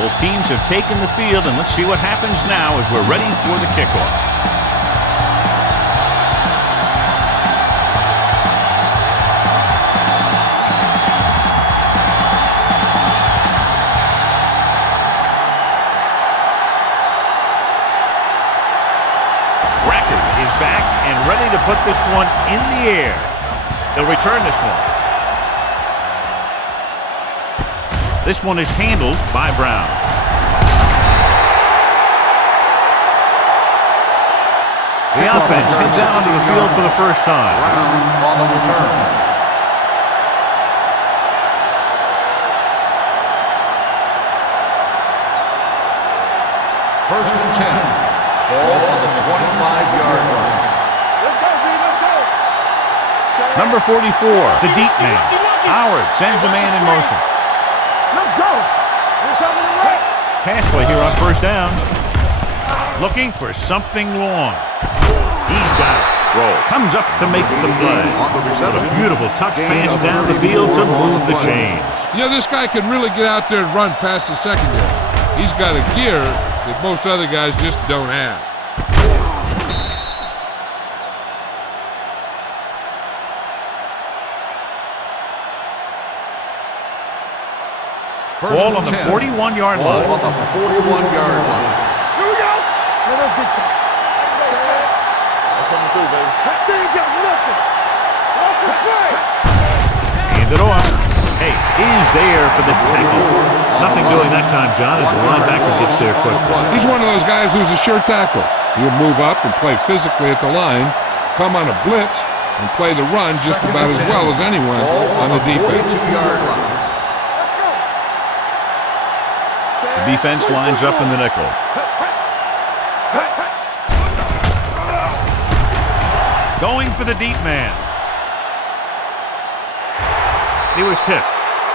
Both teams have taken the field, and let's see what happens now as we're ready for the kickoff. Is back and ready to put this one in the air. They'll return this one. This one is handled by Brown. The offense heads out onto the field for the first time. Brown on the return. First and 10. Ball on the 25-yard line. Let's go, B, let's go. Number 44, the deep man. Howard sends a man in motion. Let's go. We're coming to right. Pass play here on first down. Looking for something long. He's got it. Roll. Comes up to make the play. A beautiful touch pass down the field to move the chains. You know, this guy can really get out there and run past the secondary. He's got a gear that most other guys just don't have. Ball on the 41-yard line. Ball on the 41-yard line. Here we go. Now let's get you. I'm coming through, baby. They ain't got nothing. Off the play. Hand it off. Hey, is there for the tackle. Nothing doing that time, John, as the linebacker gets there quickly. He's one of those guys who's a sure tackle. He'll move up and play physically at the line, come on a blitz, and play the run just about as well as anyone on the defense. 42-yard line. The defense lines up in the nickel. Going for the deep man. He was tipped.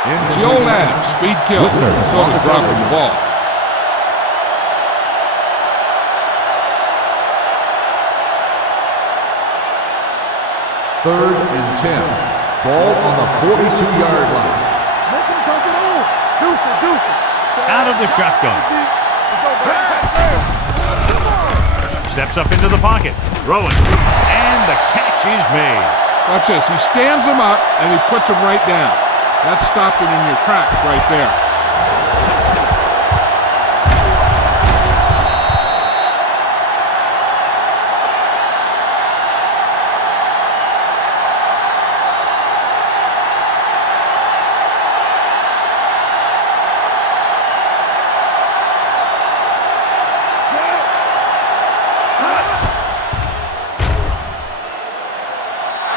It's the old adage, speed kills. So does dropping the ball. Third and 10. Ball on the 42-yard line. Make him come it on. Deuce it. Out of the shotgun. Steps up into the pocket. Rolling. And the catch is made. Watch this. He stands him up and he puts him right down. That's stopping in your tracks right there.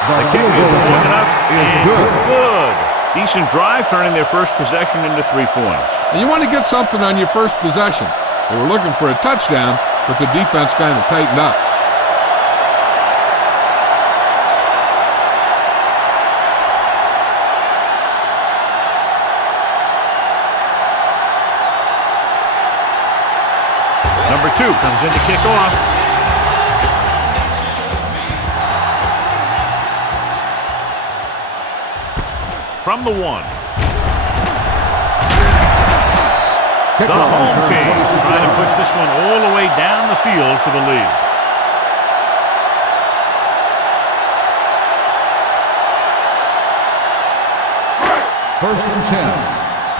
The kick is taken up and good. Decent drive, turning their first possession into 3 points. And you want to get something on your first possession. They were looking for a touchdown, but the defense kind of tightened up. Number 2 comes in to kick off. From the 1. The home team trying to push this one all the way down the field for the lead. First and 10.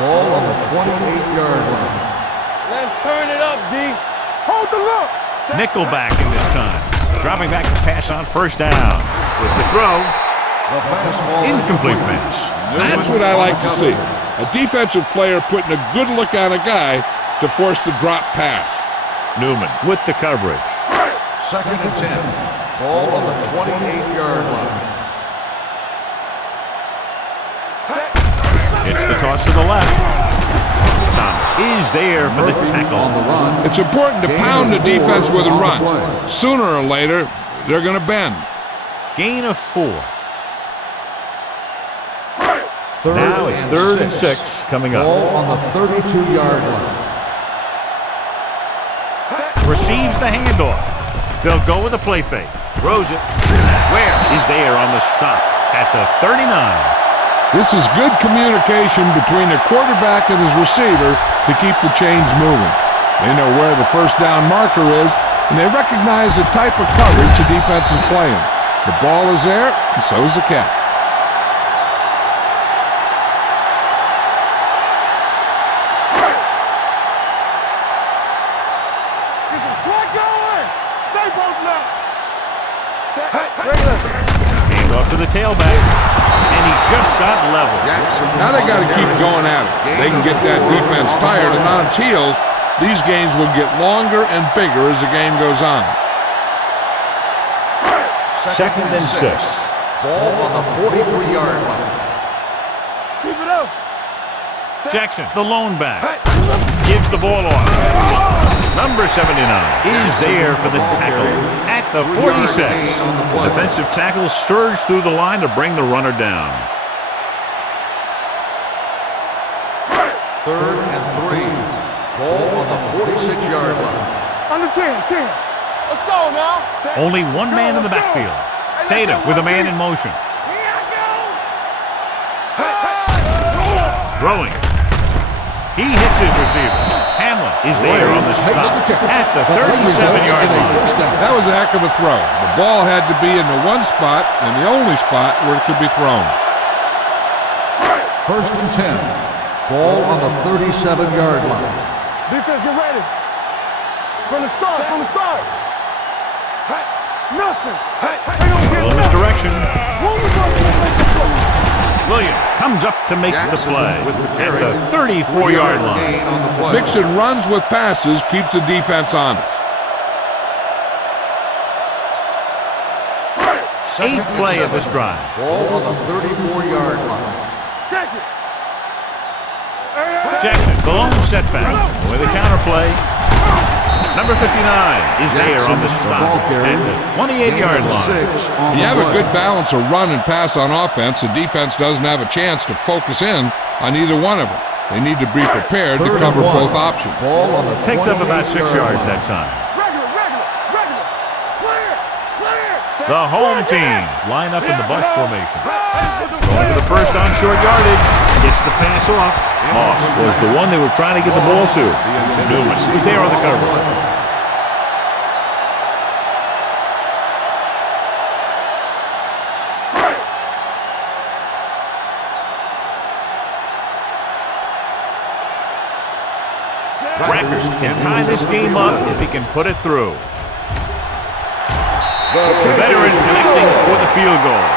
Ball on the 28-yard line. Let's turn it up, D. Hold the look. Nickelbacking this time. Dropping back to pass on first down. With the throw. The fastball. Incomplete pass. That's what I like to see. A defensive player putting a good look on a guy to force the drop pass. Newman with the coverage. Second and 10. Ball on the 28-yard line. It's the toss to the left. Thomas is there for the tackle. On the run. It's important to pound the defense with a run. Sooner or later, they're going to bend. Gain of 4. Third Now it's and 3rd and 6 coming up. Ball on the 32-yard line. Receives the handoff. They'll go with a play fake. Throws it. Where is there on the stop at the 39. This is good communication between the quarterback and his receiver to keep the chains moving. They know where the first down marker is, and they recognize the type of coverage the defense is playing. The ball is there, and so is the catch. Hand off to the tailback, and he just got level. Now they got to keep going at it. They can get that defense tired and on its heels. These games will get longer and bigger as the game goes on. Second and 6. Ball on the 43-yard line. Keep it up. Jackson, the lone back, gives the ball off. Number 79 is there for the tackle at the 46. The defensive tackle surged through the line to bring the runner down. 3rd and 3. Ball on the 46-yard line. Under 10. Let's go now. Only one man in the backfield. Tatum with a man in motion. Here I go. Throwing. He hits his receiver. Hamlin is there on the stop at the 37-yard line. That was a heck of a throw. The ball had to be in the one spot and the only spot where it could be thrown. 1st and 10. Ball on the 37-yard line. Defense, get ready. From the start. Nothing. Little misdirection. Williams comes up to make the play at the 34-yard line. Mixing runs with passes keeps the defense honest. 8th play of this drive. Ball on the 34-yard line. Check it. Jackson, the lone setback with a counterplay. Number 59 is there on the stop at the 28-yard line. You have a good balance of run and pass on offense. The defense doesn't have a chance to focus in on either one of them. They need to be prepared to cover both options. Picked up about 6 yards that time. Regular. Clear. The home team line up in the bunch formation. Going for the first on short yardage. Gets the pass off. Moss was the one they were trying to get the ball to. Newman was there on the cover. Rackers can tie this game up if he can put it through. The veteran connecting for the field goal.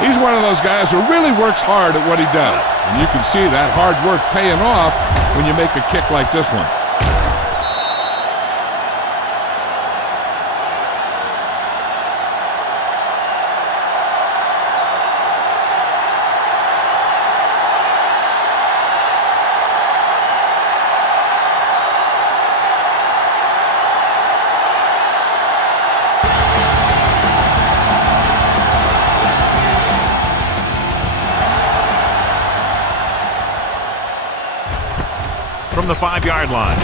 He's one of those guys who really works hard at what he does. And you can see that hard work paying off when you make a kick like this one. From the 5-yard line.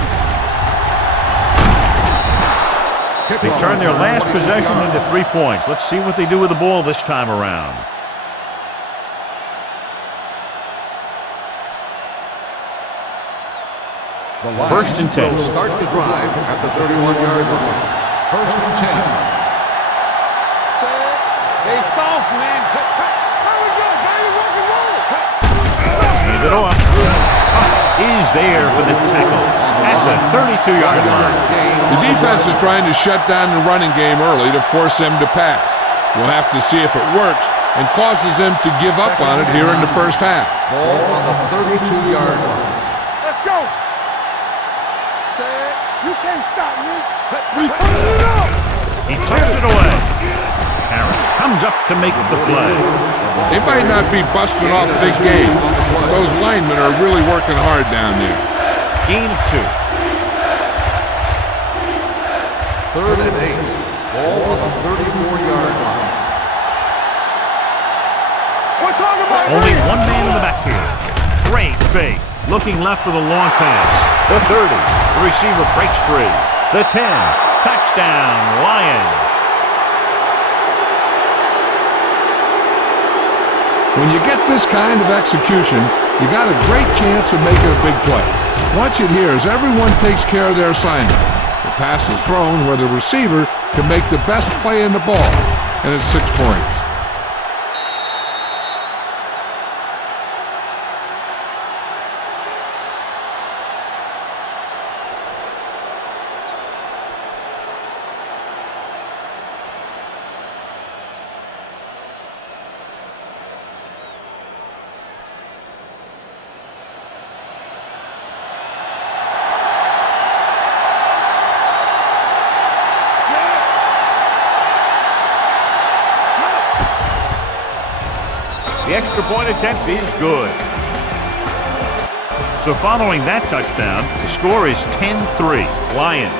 They turn their last possession into 3 points. Let's see what they do with the ball this time around. First and 10. Start the drive at the 31-yard line. 1st and 10. They soft, man. There we go, baby. Rock and roll. Hand it off. Is there for the tackle at the 32-yard line. The defense is trying to shut down the running game early to force him to pass. We'll have to see if it works and causes him to give up on it here in the first half. Ball on the 32-yard line. Let's go. You can't stop me. We turn it up. He tucks it away. Harris comes up to make the play. They might not be busting off big games. Those linemen are really working hard down there. Gain of 2. 3rd and 8. Ball on the 34-yard line. We're talking about Only one man in the backfield. Great fake. Looking left for the long pass. The 30. The receiver breaks free. The 10. Touchdown, Lions. When you get this kind of execution, you got a great chance of making a big play. Watch it here as everyone takes care of their assignment. The pass is thrown where the receiver can make the best play in the ball, and it's 6 points. The extra point attempt is good. So following that touchdown, the score is 10-3, Lions.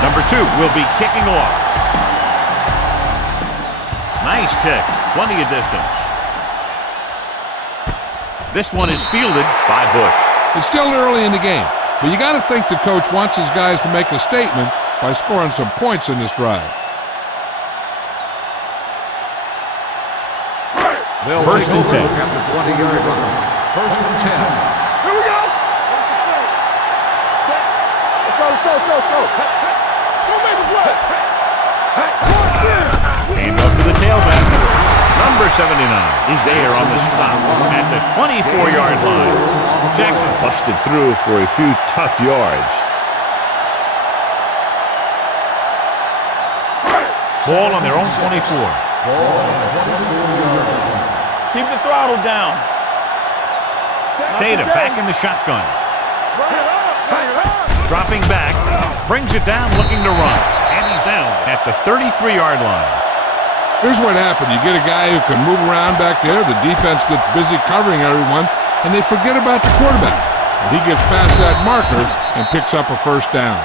Number 2 will be kicking off. Nice kick, plenty of distance. This one is fielded by Bush. It's still early in the game, but you got to think the coach wants his guys to make a statement by scoring some points in this drive. They'll First take and over 10. at the 20-yard line. First and 10. Here we go. Let's go, let's go, let's go, let's go. Don't make a play. Hand off to the tailback. Number 79 is there on the stop at the 24-yard line. Jackson busted through for a few tough yards. Ball on their own 24. Keep the throttle down. Tatum back in the shotgun. Dropping back, brings it down looking to run. And he's down at the 33-yard line. Here's what happened. You get a guy who can move around back there. The defense gets busy covering everyone, and they forget about the quarterback. And he gets past that marker and picks up a first down.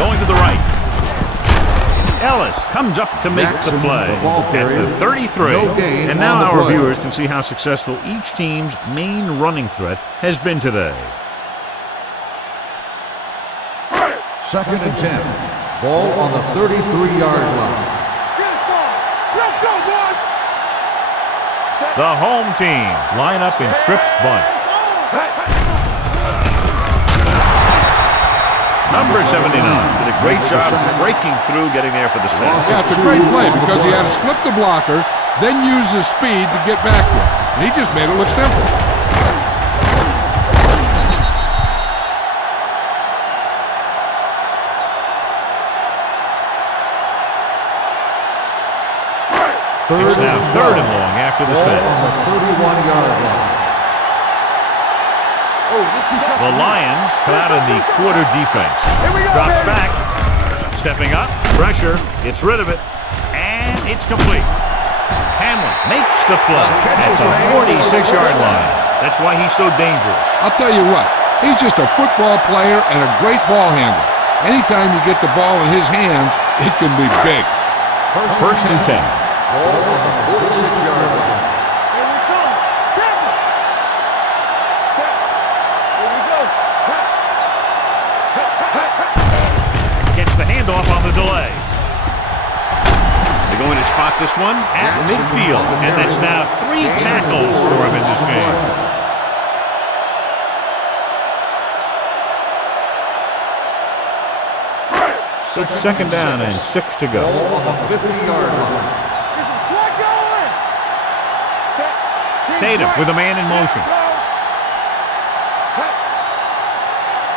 Going to the right. Ellis comes up to make the play at the 33. And now our viewers can see how successful each team's main running threat has been today. Second and 10. Ball on the 33-yard line. Let's go, boys. The home team line up in Tripp's bunch. Number 79 did a great job breaking through, getting there for the sack. Yeah, it's a great play because he had to slip the blocker, then use his speed to get back there. And he just made it look simple. It's now 3rd and long after the set. On the 31-yard line. The Lions come out in the quarter defense. Drops back, stepping up, pressure, gets rid of it, and it's complete. Hamlin makes the play at the 46-yard line. That's why he's so dangerous. I'll tell you what, he's just a football player and a great ball handler. Anytime you get the ball in his hands, it can be big. First and 10. Ball on the 46-yard line. Gets the handoff on the delay. They're going to spot this one at midfield, and that's now 3 tackles for him in this game. It's 2nd down and 6 to go. Ball on the 50-yard line. Tatum with a man in motion.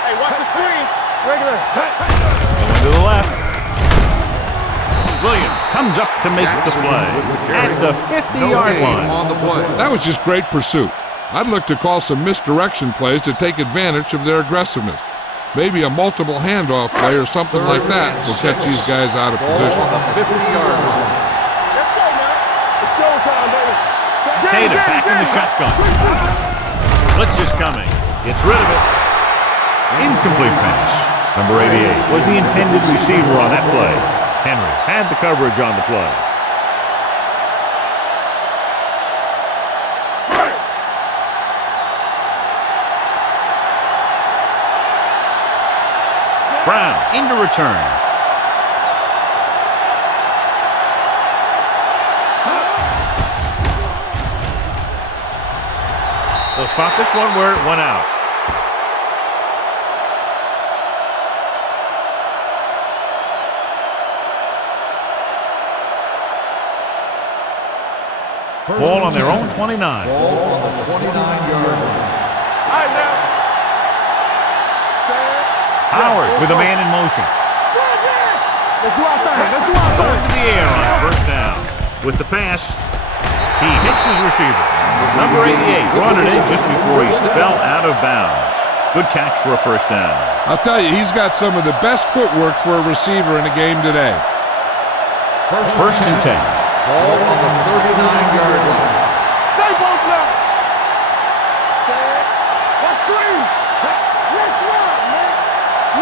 Hey, watch the screen. Regular. Going to the left. Williams comes up to make the play at the 50-yard line. On the play. That was just great pursuit. I'd look to call some misdirection plays to take advantage of their aggressiveness. Maybe a multiple handoff play or something like that will catch these guys out of position. On the 50-yard line. Let's go now. It's showtime, baby. Tater back in the shotgun. Blitz is coming. Gets rid of it. Incomplete pass. Number 88 was the intended receiver on that play. Henry had the coverage on the play. Brown into return. They'll spot this one where it went out. Ball on their own 29. Ball on the 29-yard line. All right, now. Howard with a man in motion. Let's go outside. Let's go outside. Going to the air on first down. With the pass, he hits his receiver. Number 88 brought it in just before he fell out of bounds. Good catch for a first down. I'll tell you, he's got some of the best footwork for a receiver in the game today. First and 10. Ball on the 39-yard line. Stay both now. Let's screen. Let's run, man.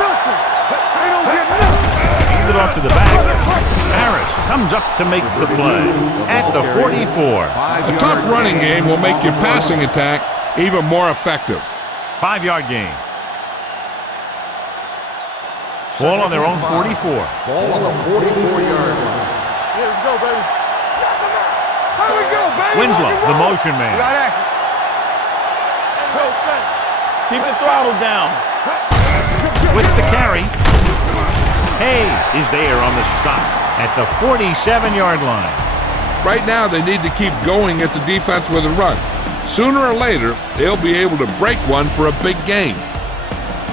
Nothing. They don't get nothing. Hand it off to the back. Harris comes up to make the play at the 44. A tough running game will make your passing attack even more effective. 5-yard gain. Ball on their own 44. Ball on the 44-yard line. Here we go, baby. Here we go, baby. Winslow, the motion We man. got action. Keep the throttle down. With the carry. Hayes is there on the stop at the 47-yard line. Right now, they need to keep going at the defense with a run. Sooner or later, they'll be able to break one for a big gain.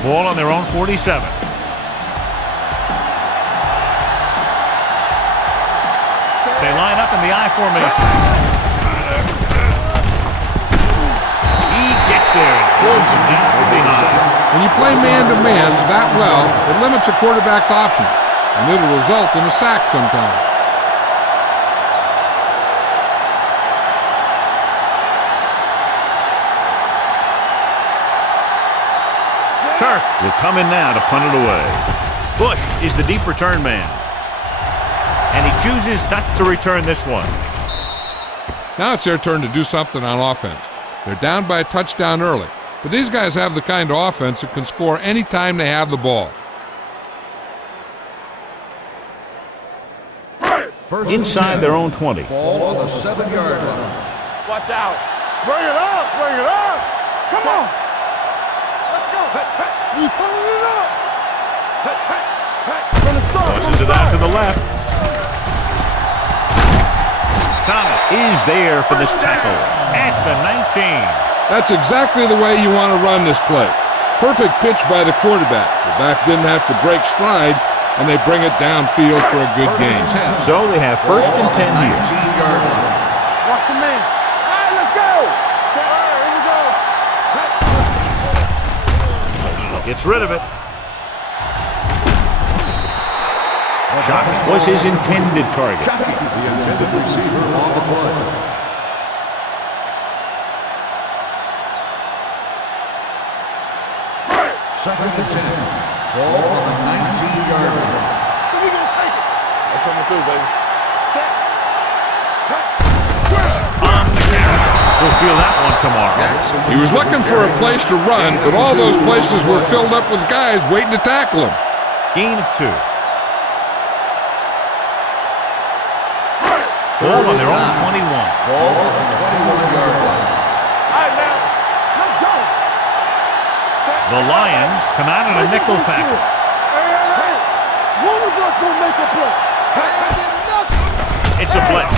Ball on their own 47. They line up in the I formation. He gets there and pulls him down from behind. When you play man-to-man that well, it limits a quarterback's options, and it'll result in a sack sometimes. Kirk will come in now to punt it away. Bush is the deep return man. And he chooses not to return this one. Now it's their turn to do something on offense. They're down by a touchdown early, but these guys have the kind of offense that can score any time they have the ball. Inside their own 20. Ball on the 7-yard line. Watch out. Bring it up. Bring it up. Come on. Let's go. You turning it up. From the start. Tosses it out to the left. Thomas is there for the tackle at the 19. That's exactly the way you want to run this play. Perfect pitch by the quarterback. The back didn't have to break stride, and they bring it downfield for a good gain. So they have first and 10 here. 19-yard line. Watch him, man. All right, let's go. All right, here we go. Gets rid of it. Shockey was his intended target. Shockey, the intended receiver on the play. Second and 10. Ball on the 19-yard line. So we gonna take it. I'm coming through, baby. Set. On the carry. We'll feel that one tomorrow. He was looking for a place to run, but all those places were filled up with guys waiting to tackle him. Gain of 2. Ball on their own 21. Ball on the 21-yard line. All right, now. Let's go. Set. The Lions come out in a nickel package. Hey. One of us gonna make a play. It's a blitz.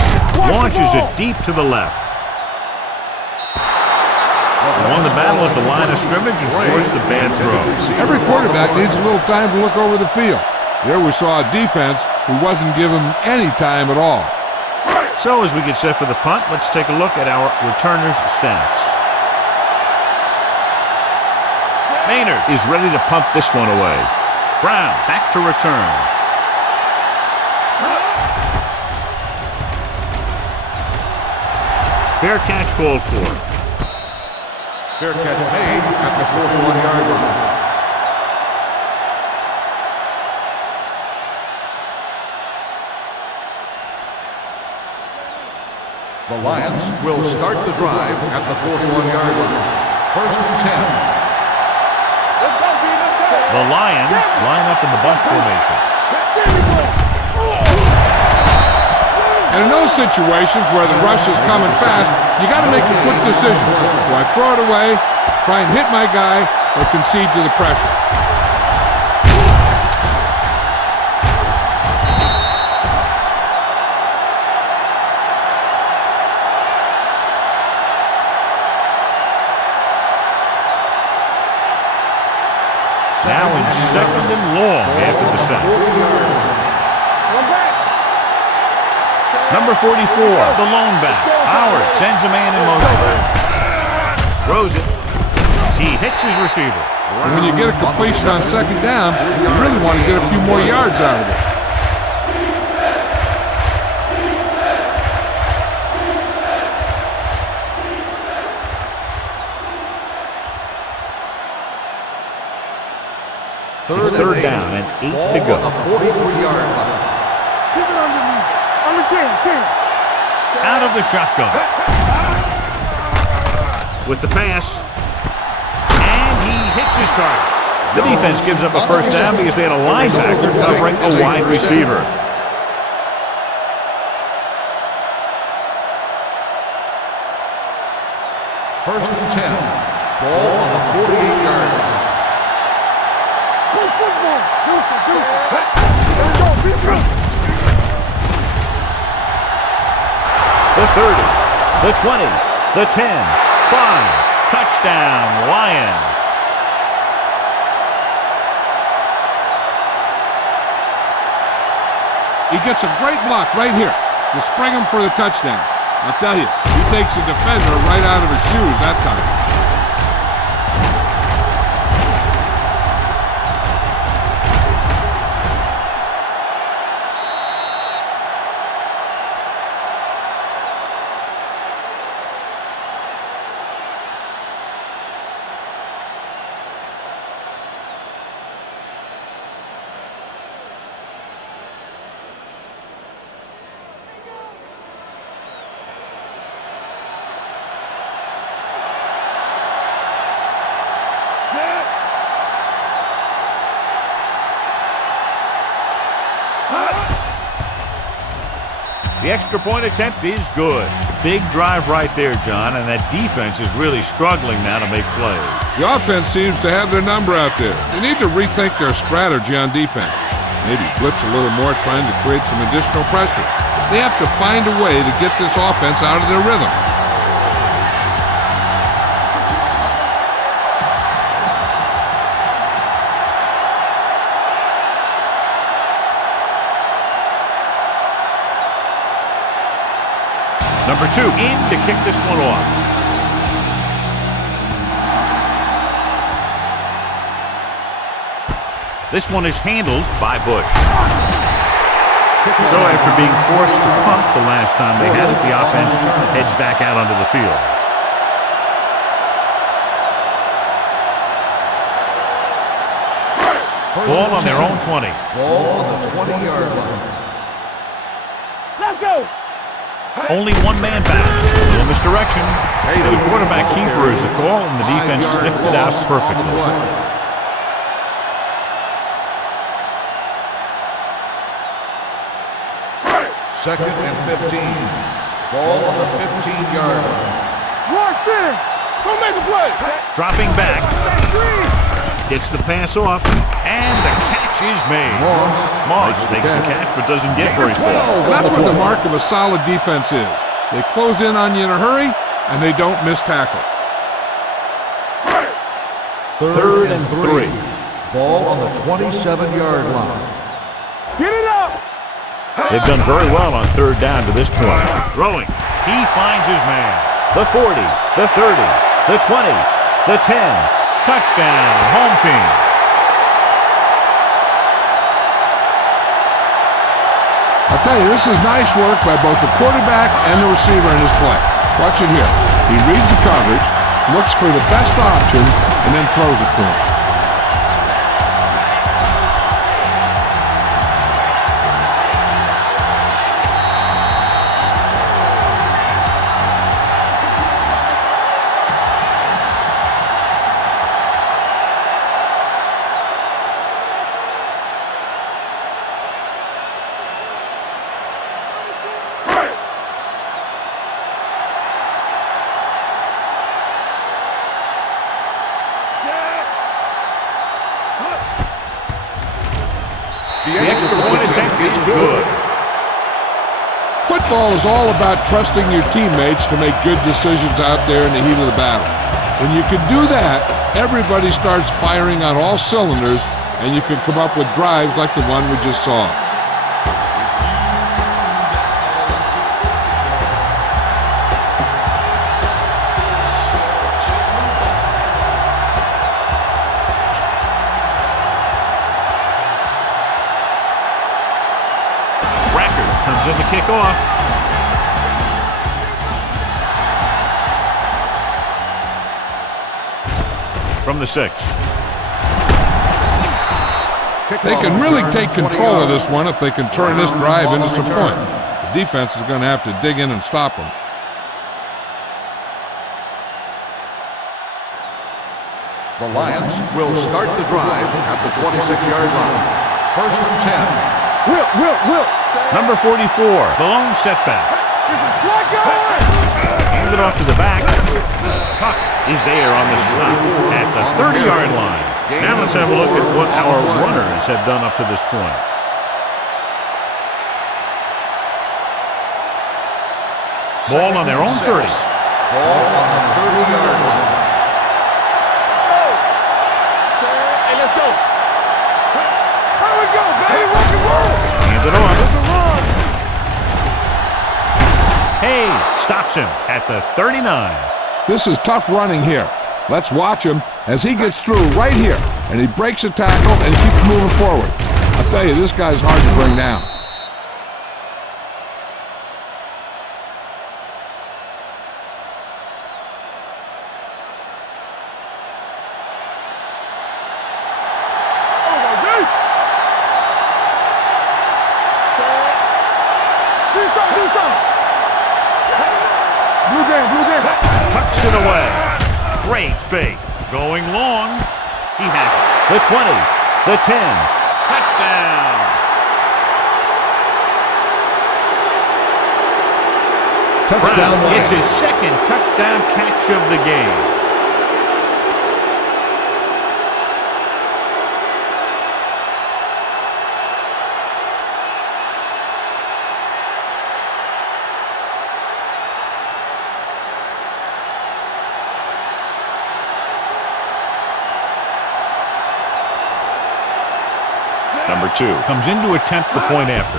Launches it deep to the left. Won the battle at the line of scrimmage and forced the bad throw. Every quarterback needs a little time to look over the field. There we saw a defense who wasn't given any time at all. So as we get set for the punt, let's take a look at our returners' stats. Maynard is ready to punt this one away. Brown back to return. Fair catch called for. Fair catch made at the 41-yard line. The Lions will start the drive at the 41-yard line. First and 10. The Lions line up in the bunch formation. And in those situations where the rush is coming fast, you got to make a quick decision. Do I throw it away, try and hit my guy, or concede to the pressure? Now in second and long after the sack. Number 44, the lone back. Howard sends a man in motion. Throws it. He hits his receiver. And when you get a completion on second down, you really want to get a few more yards out of it. It's third down and 8 to go. A 43-yard line. Keep it underneath. On the King. Out of the shotgun. With the pass. And he hits his target. The defense gives up a first down because they had a linebacker covering a wide receiver. First and 10. Ball on the 48-yard line. The 30, the 20, the 10, 5, touchdown, Lions. He gets a great block right here to spring him for the touchdown. I'll tell you, he takes the defender right out of his shoes that time. The extra point attempt is good. Big drive right there, John, and that defense is really struggling now to make plays. The offense seems to have their number out there. They need to rethink their strategy on defense. Maybe blitz a little more, trying to create some additional pressure. They have to find a way to get this offense out of their rhythm. Number 2 in to kick this one off. This one is handled by Bush. So after being forced to punt the last time they had it, the offense heads back out onto the field. Ball on their own 20. Ball on the 20-yard line. Let's go. Only one man back. A misdirection. The quarterback keeper is the call, and the defense sniffed it out perfectly. Second and 15. Ball on the 15-yard line. Watch it. Go make a play. Dropping back. Gets the pass off, and the catch is made. Moss makes the catch but doesn't get very far. And that's what the mark of a solid defense is. They close in on you in a hurry, and they don't miss tackle. Third and 3. Ball on the 27-yard line. Get it up. They've done very well on third down to this point. Throwing. He finds his man. The 40, the 30, the 20, the 10, Touchdown, home team. I'll tell you, this is nice work by both the quarterback and the receiver in this play. Watch it here. He reads the coverage, looks for the best option, and then throws it to him. The extra point attempt is good. Football is all about trusting your teammates to make good decisions out there in the heat of the battle. When you can do that, everybody starts firing on all cylinders, and you can come up with drives like the one we just saw. Comes in the kickoff. From the 6. They can really take control of this one if they can turn this drive into some points. The defense is going to have to dig in and stop them. The Lions will start the drive at the 26-yard line. First and 10. Will. Number 44, the lone setback. Hand it off to the back. Tuck is there on the stop at the 30-yard line. Now let's have a look at what our runners have done up to this point. Ball on their own 30. Ball on the 30-yard line. Hey, let's go. Here we go, baby. Rock and roll. Hand it off. Hayes stops him at the 39. This is tough running here. Let's watch him as he gets through right here, and he breaks a tackle and keeps moving forward. I'll tell you, this guy's hard to bring down. Tucks it away. Great fake. Going long. He has it. The 20. The 10. Touchdown. Brown gets his second touchdown catch of the game. Number 2 comes in to attempt the point after.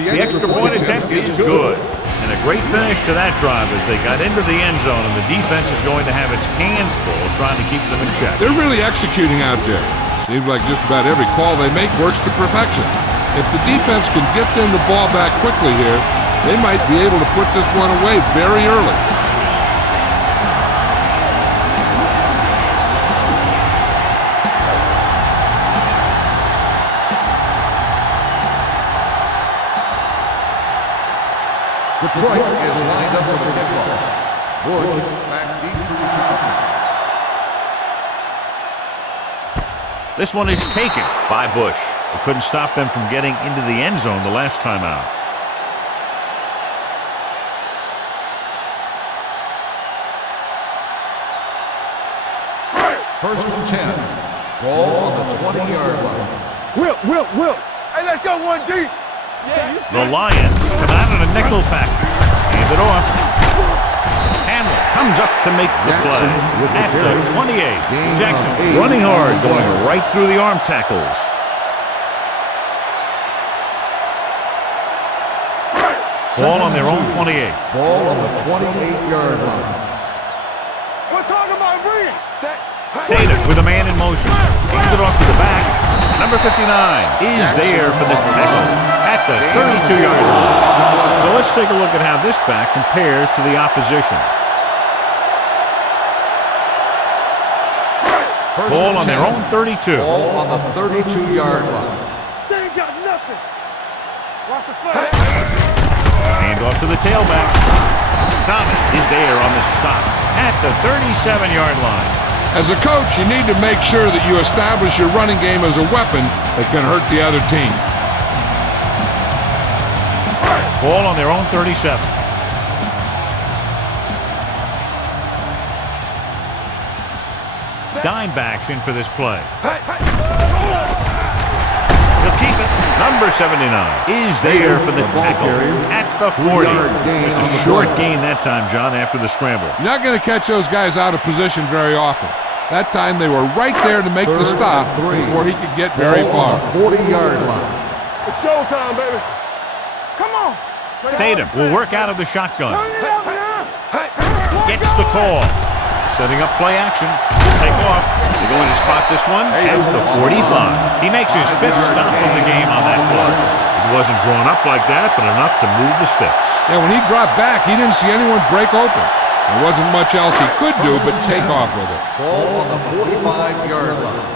The extra point attempt is good. And a great finish to that drive as they got into the end zone, and the defense is going to have its hands full trying to keep them in check. They're really executing out there. Seems like just about every call they make works to perfection. If the defense can get them the ball back quickly here, they might be able to put this one away very early. Detroit is lined up for the kickoff. Bush back deep to return. This one is taken by Bush. It couldn't stop them from getting into the end zone the last time out. First and 10. Ball on the 20-yard line. Will. Hey, let's go 1D. The Lions come out in a nickel package. Hand it off. Hamlin comes up to make the play at the 28. Jackson running hard, going right through the arm tackles. Ball on their own 28. Ball on the 28-yard line. We're talking about Reed. Tatum with a man in motion. Hands it off to the back. Number 59 is there for the tackle at the 32-yard line. So let's take a look at how this back compares to the opposition. Ball on their own 32. Ball on the 32-yard line. They ain't got nothing. Watch the flag. Hand off to the tailback. Thomas is there on the stop at the 37-yard line. As a coach, you need to make sure that you establish your running game as a weapon that can hurt the other team. Ball on their own 37. Dime backs in for this play. He'll keep it. Number 79 is there for the tackle at the 40. Just a short gain that time, John, after the scramble. You're not going to catch those guys out of position very often. That time they were right there to make the stop before he could get very far. 40-yard line. It's showtime, baby. Come on. Tatum will work out of the shotgun. Turn it up now. Gets the call. Setting up play action. Take off. They're going to spot this one at the 45. He makes his 5th stop of the game on that play. It wasn't drawn up like that, but enough to move the sticks. Yeah, when he dropped back, he didn't see anyone break open. There wasn't much else he could do but take off with it. Ball on the 45-yard line.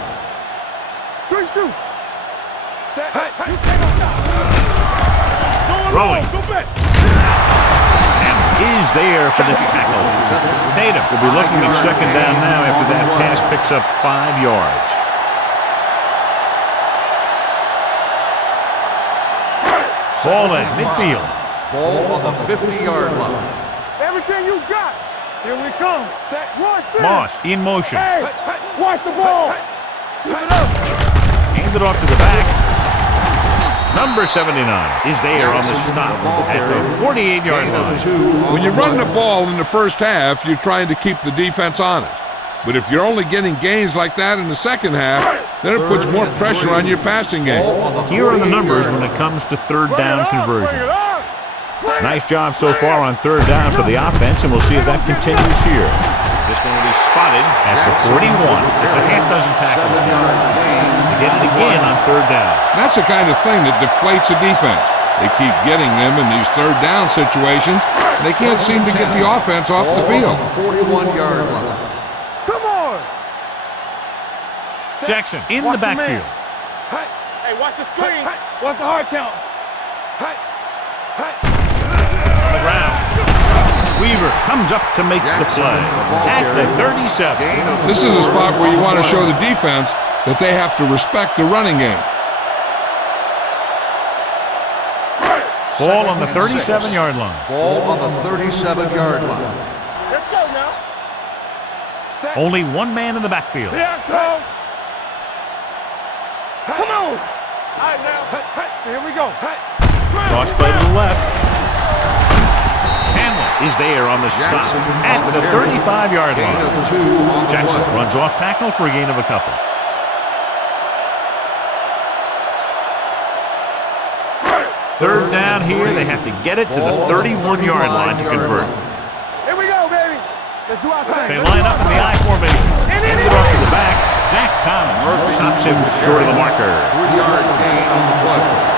3 shoot. Throwing. Go back. And is there for the tackle. Tatum will be looking at second down now after that pass picks up 5 yards. Ball at midfield. Ball on the 50-yard line. Everything you got. Here we come. Moss in motion. Hey, watch the ball. Keep it up. Hand it off to the back. Number 79 is there on the stop at the 48-yard line. When you're running the ball in the first half, you're trying to keep the defense honest. But if you're only getting gains like that in the second half, then it puts more pressure on your passing game. Here are the numbers when it comes to third down conversions. Nice job so far on third down for the offense, and we'll see if that continues here. This one will be spotted at the 41. It's a half dozen tackles now. They get it again on third down. That's the kind of thing that deflates a defense. They keep getting them in these third down situations, and they can't seem to get the offense off the field. 41-yard line. Come on. Jackson in the Watch the backfield. man. Hey, watch the screen. Watch the hard count. On the ground. Weaver comes up to make the play at the 37. This is a spot where you want to show the defense that they have to respect the running game. Ball on the 37-yard line. Ball on the 37-yard line. Let's go now. Only one man in the backfield. Yeah, go. Come on. All right, now. Here we go. Cross play to the left. Hamlin is there on the stop at the 35-yard line. Jackson runs off tackle for a gain of a couple. Third down here. They have to get it to the 31-yard line to convert. Here we go, baby. Let's do our thing. They line up in the I formation. Hand it off to the back. Zach Thomas stops him short of the marker. 3-yard gain on the play.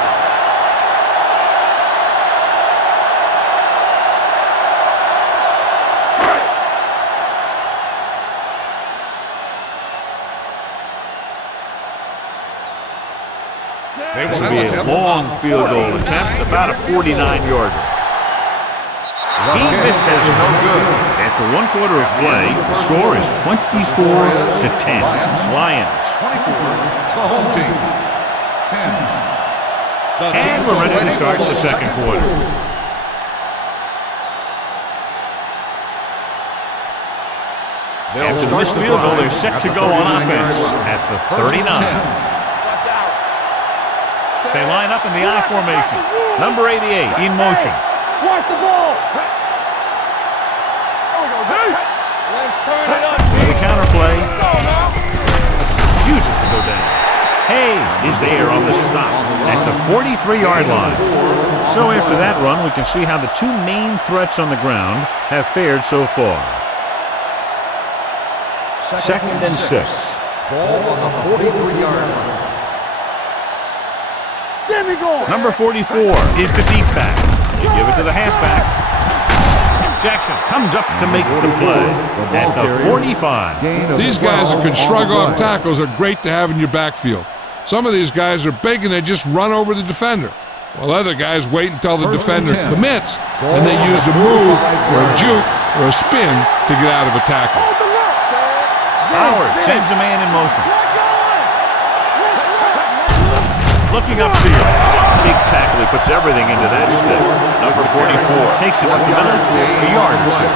This will be a long field goal attempt, about a 49-yarder. He missed this. No good. After 1 quarter of play, the score is 24-10. Lions. 24, the home team. 10. And we're ready to start the second quarter. After the missed field goal, they're set to go on offense at the 39. They line up in the I formation. Number 88 in motion. Watch the ball. There we go, dude. Let's turn it up. The counter play. Let's go now. Refuses to go down. Hayes is there on the stop at the 43-yard line. So after that run, we can see how the two main threats on the ground have fared so far. Second and 6. Ball on the 43-yard line. There we go. Number 44 is the deep back. They give it to the halfback. Jackson comes up to make the play at the 45. These guys that can shrug off tackles are great to have in your backfield. Some of these guys are big and they just run over the defender, while other guys wait until the defender commits, and they use a move or a juke or a spin to get out of a tackle. Howard sends a man in motion. Looking upfield. Big tackle. He puts everything into that stick. Number 44 takes it up the middle for a yard or two.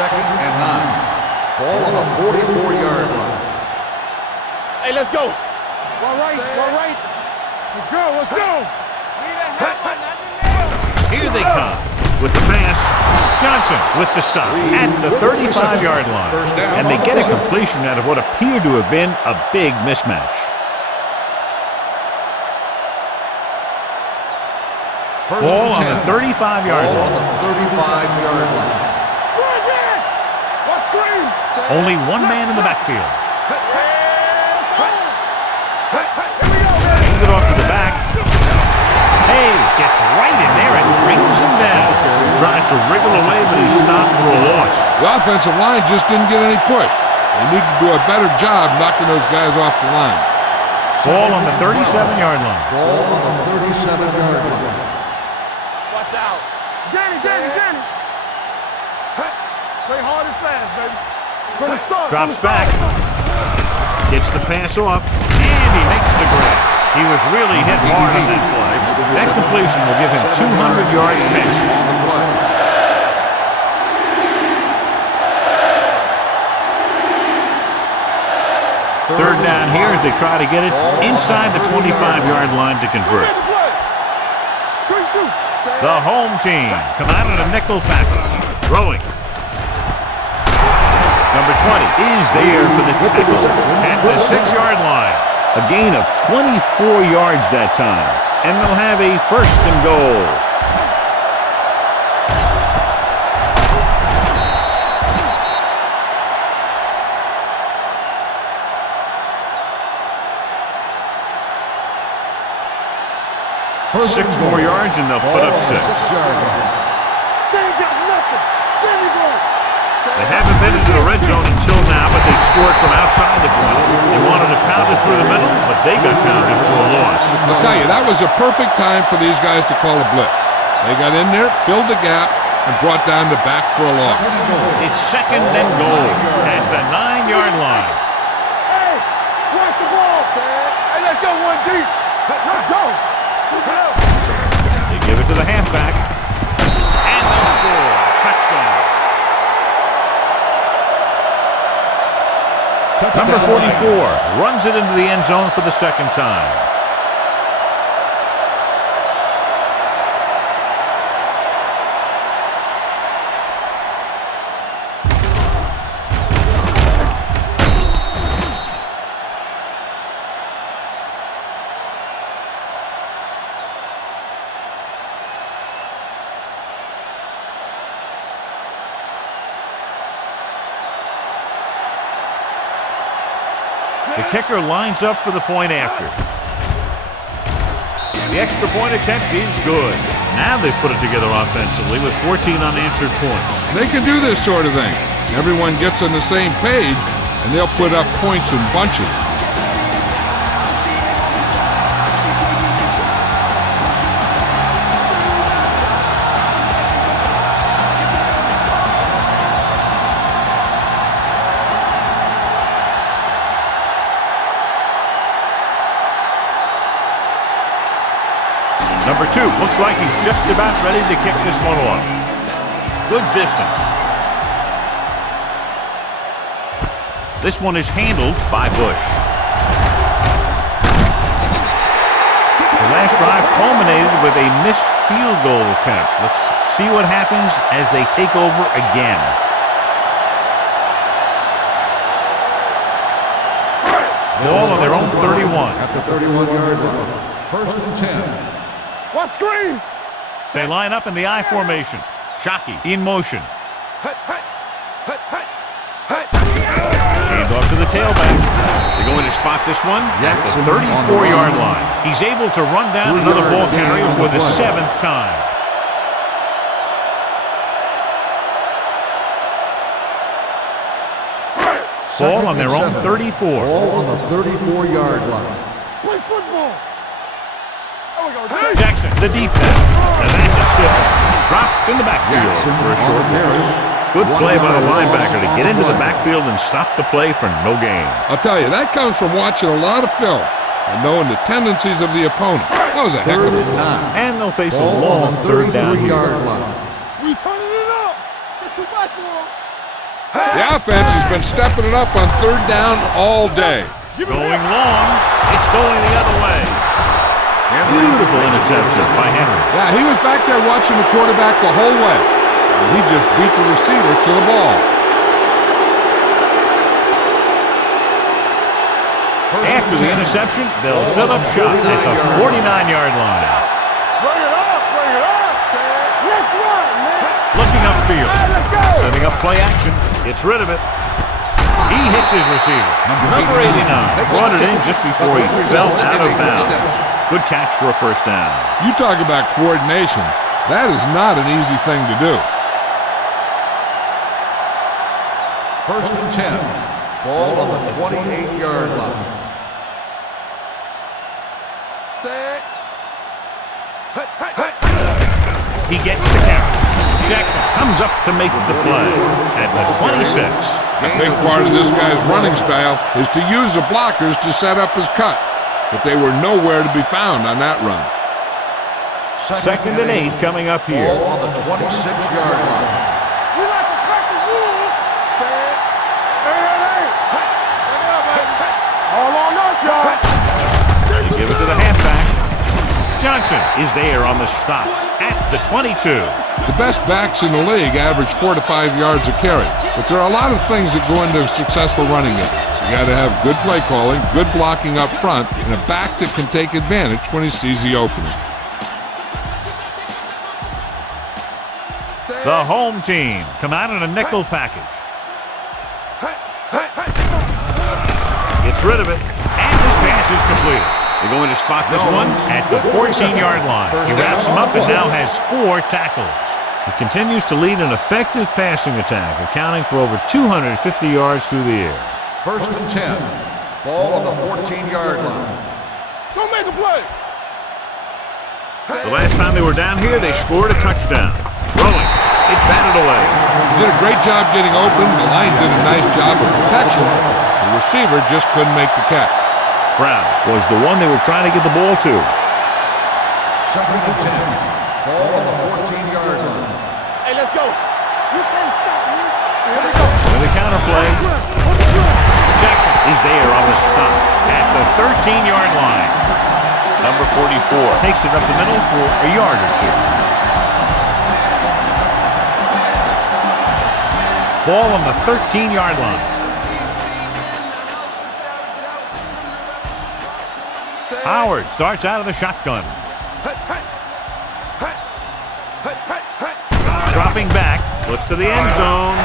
Second and 9. Ball on the 44-yard line. Hey, let's go. All right, all right. Let's go, let's go. Here they come with the pass. Johnson with the stop at the 35-yard line. And they get a completion out of what appeared to have been a big mismatch. Ball on the 35-yard line. Ball on the 35-yard line. Only one man in the backfield. Hands it off to the back. Hayes gets right in there and brings him down. Tries to wriggle away, but he's stopped for a loss. The offensive line just didn't get any push. They need to do a better job knocking those guys off the line. Ball on the 37-yard line. Ball on the 37-yard line. Watch out. Danny. Play hard and fast, baby. From the start. Drops back. Gets the pass off. And he makes the grab. He was really hit hard on that play. That completion will give him 200 yards passing. Third down here as they try to get it inside the 25-yard line to convert. The home team come out in a nickel package. Throwing. Number 20 is there for the tackle at the 6-yard line. A gain of 24 yards that time. And they'll have a first and goal. Six more yards and they'll put up 6. They ain't got nothing. There we go. They haven't been into the red zone until now, but they've scored from outside the 20. They wanted to pound it through the middle, but they got pounded for a loss. I'll tell you, that was a perfect time for these guys to call a blitz. They got in there, filled the gap, and brought down the back for a loss. It's second and goal at the 9-yard line. Hey, watch the ball. Hey, let's go one deep. Let's go. They give it to the halfback, and they'll score. Touchdown. Number 44 runs it into the end zone for the second time. The kicker lines up for the point after. The extra point attempt is good. Now they've put it together offensively with 14 unanswered points. They can do this sort of thing. Everyone gets on the same page, and they'll put up points in bunches. Number 2 looks like he's just about ready to kick this one off. Good distance. This one is handled by Bush. The last drive culminated with a missed field goal attempt. Let's see what happens as they take over again. Ball on their own 31. At the 31-yard line. First and 10. What screen? They line up in the I formation. Shockey in motion. Hand off to the tailback. They're going to spot this one at the 34-yard line. He's able to run down another ball carrier for the 7th time. Ball on their own 34. Ball on the 34-yard line. Play football. There we go. Jackson, the deep pass. Now that's a stiff. Dropped in the backfield for a short loss. Good play by the linebacker to get into the backfield and stop the play for no gain. I'll tell you, that comes from watching a lot of film and knowing the tendencies of the opponent. That was a heck of a play. And they'll face a long 3rd down here. We turning it up. That's too much for him. The offense has been stepping it up on 3rd down all day. Going long. It's going the other way. Beautiful interception by Henry. Yeah, he was back there watching the quarterback the whole way. And he just beat the receiver to the ball. After the interception, they'll set up shop at the 49-yard line. Bring it up. Bring it up. Let's run, man. Looking upfield. Let's go. Setting up play action. Gets rid of it. He hits his receiver. Number 89. Brought it in just before he fell out of bounds. Good catch for a 1st down. You talk about coordination. That is not an easy thing to do. 1st and 10. Ball on the 28-yard line. Set. He gets the carry. Jackson comes up to make the play at the 26. A big part of this guy's running style is to use the blockers to set up his cut. But they were nowhere to be found on that run. 2nd and 8 coming up here. Ball on the 26-yard line. We like to crack the rules. Set. Hey. Bring it up, baby. All on us, y'all. They give it to the halfback. Johnson is there on the stop at the 22. The best backs in the league average 4 to 5 yards a carry. But there are a lot of things that go into a successful running game. You got to have good play calling, good blocking up front, and a back that can take advantage when he sees the opening. The home team come out in a nickel package. Gets rid of it, and this pass is completed. They're going to spot this one at the 14-yard line. He wraps him up and now has 4 tackles. He continues to lead an effective passing attack, accounting for over 250 yards through the air. 1st and 10. Ball on the 14-yard line. Don't make a play. The last time they were down here, they scored a touchdown. Rolling. It's batted away. He did a great job getting open. The line did a nice job of protection. The receiver just couldn't make the catch. Brown was the one they were trying to get the ball to. 2nd and 10. Ball on the 14-yard line. Hey, let's go. You can't stop me. Here we go. With a counterplay, Jackson is there on the stop at the 13-yard line. Number 44 takes it up the middle for a yard or 2. Ball on the 13-yard line. Howard starts out of the shotgun. Dropping back, looks to the end zone.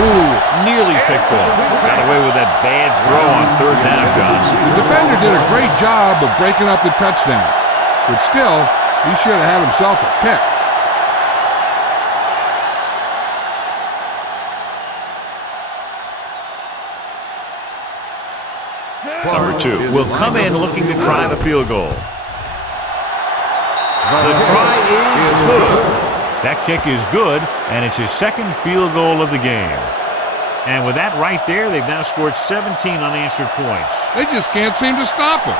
Ooh, nearly picked off. Got away with that bad throw on 3rd down, Josh. The defender did a great job of breaking up the touchdown. But still, he should have had himself a pick. Number 2 will come in looking to try the field goal. The try is good. That kick is good, and it's his 2nd field goal of the game. And with that right there, they've now scored 17 unanswered points. They just can't seem to stop him.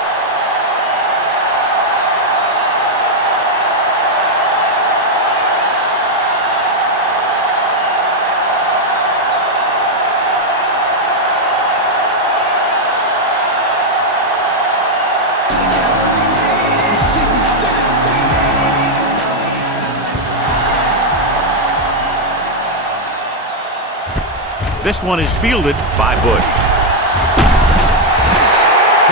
This one is fielded by Bush.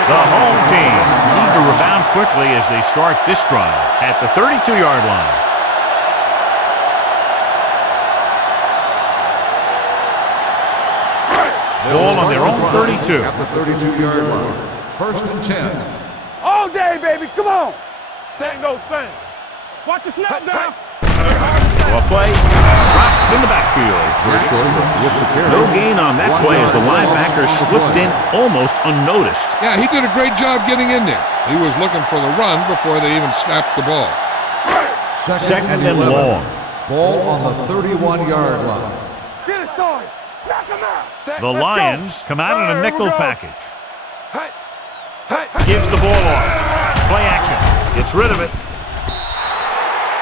The home team need to rebound quickly as they start this drive at the 32-yard line. Ball on their own 32. At the 32-yard line. First and 10. All day, baby. Come on. Stand no thing. Watch the snap now. Well, play dropped in the backfield for a short loss. No gain on that play as the linebacker slipped in almost unnoticed. Yeah, he did a great job getting in there. He was looking for the run before they even snapped the ball. Second and long. Ball on the 31-yard line. Get it started. Knock him out. The Lions come out in a nickel package. Gives the ball off. Play action. Gets rid of it.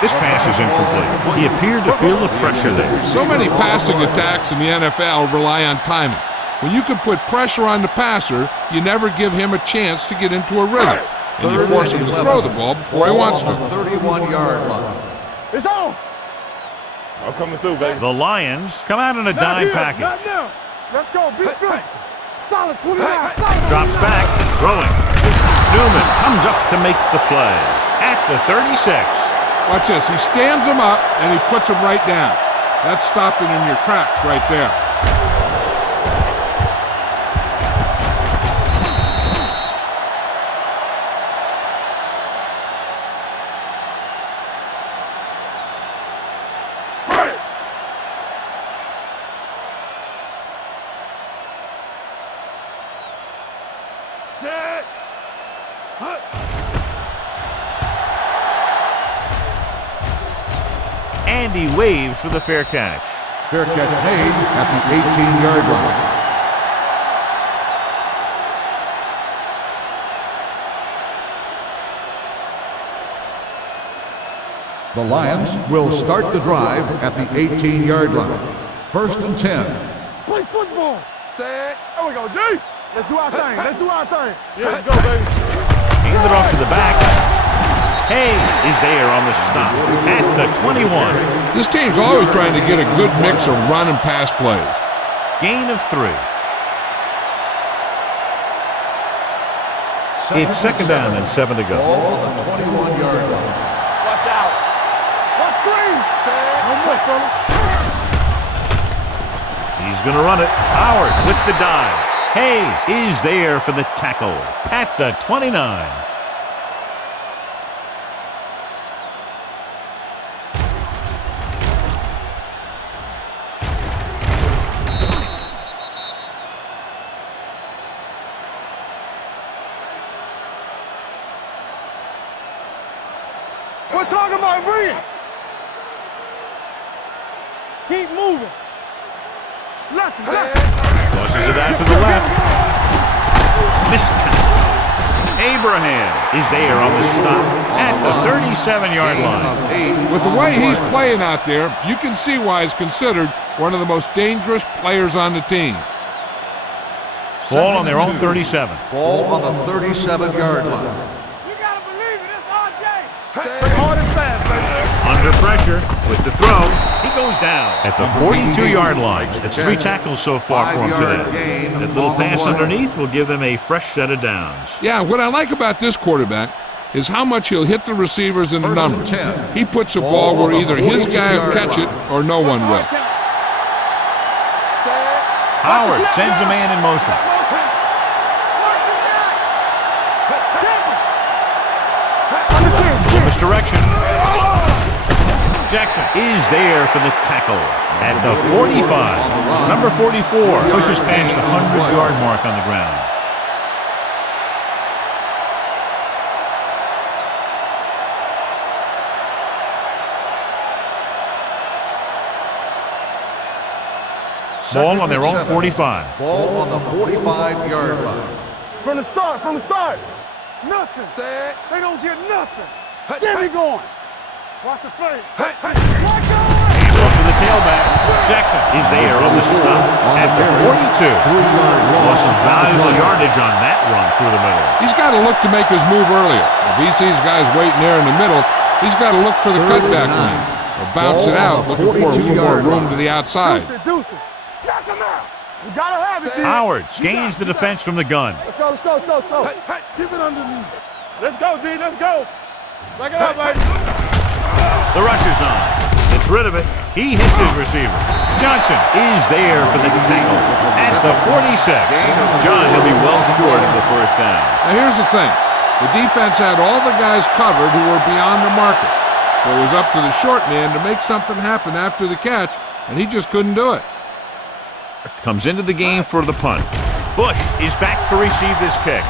This pass is incomplete. He appeared to feel the pressure there. So many passing attacks in the NFL rely on timing. When you can put pressure on the passer, you never give him a chance to get into a rhythm. And you force him to throw the ball before he wants to. 31-yard line. It's on. I'm coming through, baby. The Lions come out in a dime package. Not now. Let's go. Be physical. Solid 29. Solid. Drops back, throwing. Newman comes up to make the play at the 36. Watch this. He stands him up, and he puts him right down. That's stopping in your tracks right there. And he waves for the fair catch. Fair catch made at the 18-yard line. The Lions will start the drive at the 18-yard line. First and 10. Play football. Set. There we go, D. Let's do our thing. Let's do our thing. Yeah, let's go, baby. Hand it off to the back. Hayes is there on the stop at the 21. This team's always trying to get a good mix of run and pass plays. Gain of 3. It's second down and 7 to go. Ball on the 21-yard line. Watch out. Let's screen. No more, fella. He's going to run it. Howard with the dive. Hayes is there for the tackle at the 29. We're talking about bringing. Keep moving. Left. Tosses it out to the left. Missed tackle. Abraham is there on the stop at the 37-yard line. With the way he's playing out there, you can see why he's considered one of the most dangerous players on the team. Ball on their own 37. Ball on the 37-yard line. You gotta believe it. It's RJ. Hard and fast, baby. Under pressure with the throw. He goes down at the 42-yard line. That's 3 tackles so far for him today. That little pass underneath will give them a fresh set of downs. Yeah, what I like about this quarterback is how much he'll hit the receivers in the numbers. He puts the ball where either his guy will catch it or no one will. Howard sends a man in motion. Misdirection. Jackson is there for the tackle at the 45. Number 44 pushes past the 100-yard mark on the ground. Ball on their own 45. Ball on the 45-yard line. From the start. Nothing. They don't get nothing. Get me going. Watch the face. He's off to the tailback. Jackson is there on the stop at the 42. Lost some valuable yardage on that run through the middle. He's got to look to make his move earlier. If he sees guys waiting there in the middle, he's got to look for the cutback lane or bounce it out, looking for a little more room to the outside. Deuce it. Knock him out. You gotta have it, D. Howard gains the defense from the gun. Let's go. Keep it underneath. Let's go, D. Let's go. Back it up, baby. The rush is on. Gets rid of it. He hits his receiver. Johnson is there for the tackle at the 46. John, he'll be well short of the first down. Now here's the thing. The defense had all the guys covered who were beyond the marker. So it was up to the short man to make something happen after the catch, and he just couldn't do it. Comes into the game for the punt. Bush is back to receive this kick.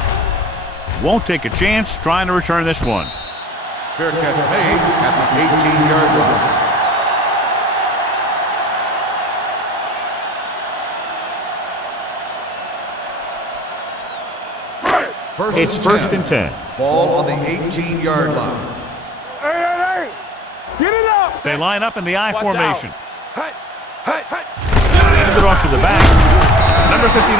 Won't take a chance trying to return this one. Fair catch made at the 18-yard line. It's first and 10. Ball on the 18-yard line. Hey! Get it up! They line up in the I formation. Hey! Hand it off to the back. Number 59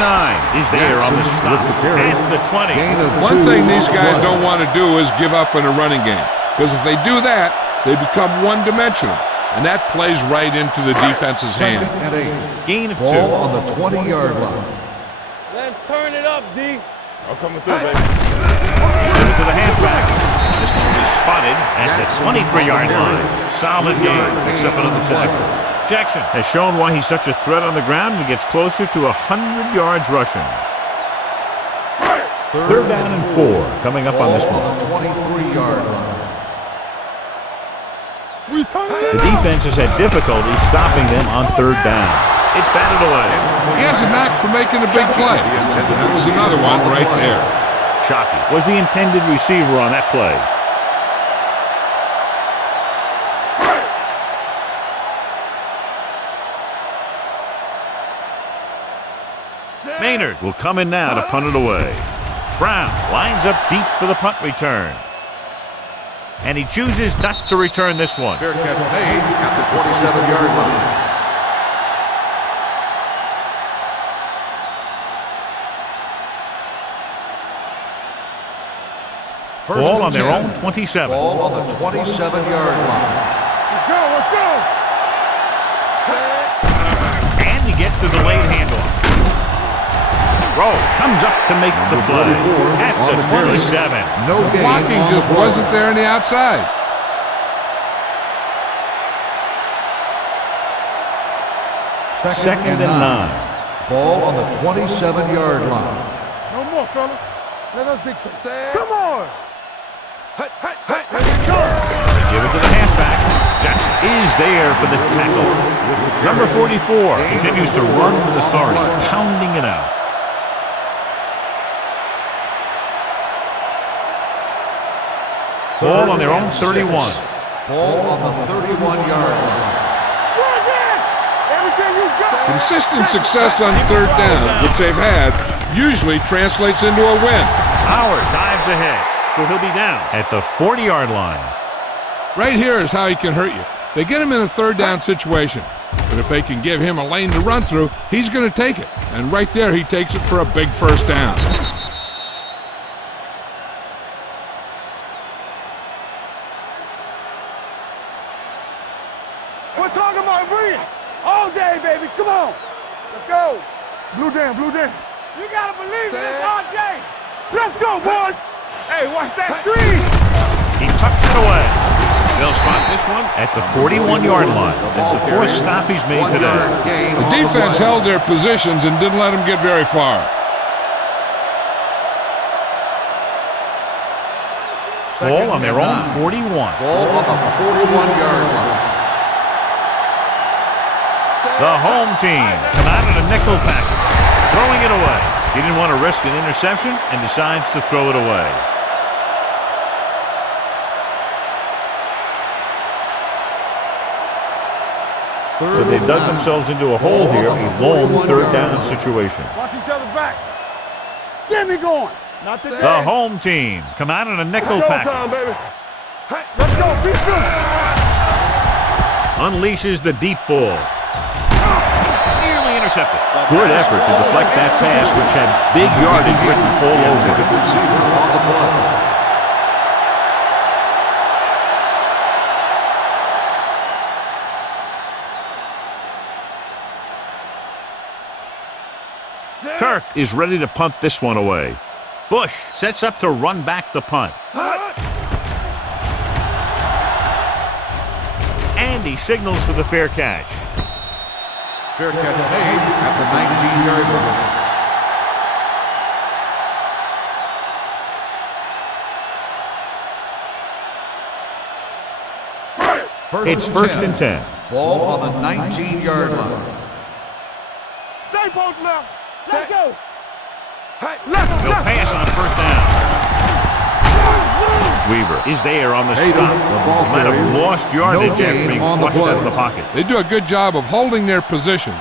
is there on the stop at the 20. One thing these guys don't want to do is give up in a running game. Because if they do that, they become one-dimensional. And that plays right into the defense's hand. Second and 8. Gain of 2. Ball on the 20-yard line. Let's turn it up, D. I'm coming through, baby. Give it to the halfback. This one will be spotted at the 23-yard line. Solid game, except another tackle. Jackson has shown why he's such a threat on the ground and gets closer to 100 yards rushing. Third down and 4 coming up on this one. On the 23-yard line. The defense has had difficulty stopping them on third down. It's batted away. He has a knack for making a big play. That's another one right there. Shockey was the intended receiver on that play. Maynard will come in now to punt it away. Brown lines up deep for the punt return. And he chooses not to return this one. Fair catch made at the 27-yard line. Ball on their own 27. Ball on the 27-yard line. Let's go! And he gets the delayed handoff. Rowe comes up to make the play at the 27. No gain. Blocking just wasn't there on the outside. Second and 9. Ball on the 27-yard line. No more, fellas. Let us dictate. Come on! They give it to the halfback. Jackson is there for the tackle. Number 44 continues to run with authority, pounding it out. Ball on their own 31. Ball on the 31-yard line. Everything you got! Consistent success on third down, which they've had, usually translates into a win. Howard dives ahead, so he'll be down at the 40-yard line. Right here is how he can hurt you. They get him in a third down situation, but if they can give him a lane to run through, he's going to take it. And right there, he takes it for a big first down. We're talking about brilliant. All day, baby. Come on. Let's go. Blue down. You got to believe in this all day. Let's go, boys. Hey, watch that screen. He tucks it away. They'll spot this one at the 41-yard line. That's the fourth stop he's made today. The defense held their positions and didn't let them get very far. Ball on their own 41. Ball on the 41-yard line. The home team come out in a nickel package, throwing it away. He didn't want to risk an interception and decides to throw it away. So they dug themselves into a hole here, a lone third down situation. Watch each other back. Get me going. Not today. The home team come out in a nickel package. Baby. Hey, let's go. Beat them. Unleashes the deep ball. Nearly intercepted. Good effort to deflect that pass, which had big yardage written all over it. Receiver on the play. Kirk is ready to punt this one away. Bush sets up to run back the punt. And And he signals for the fair catch. Fair catch made at the 19-yard line. It's first and 10. Ball on the 19-yard line. Stay post left. Let's go. He'll pass on first down. Weaver is there on the stop. He might have lost yardage after being flushed out of the pocket. They do a good job of holding their position.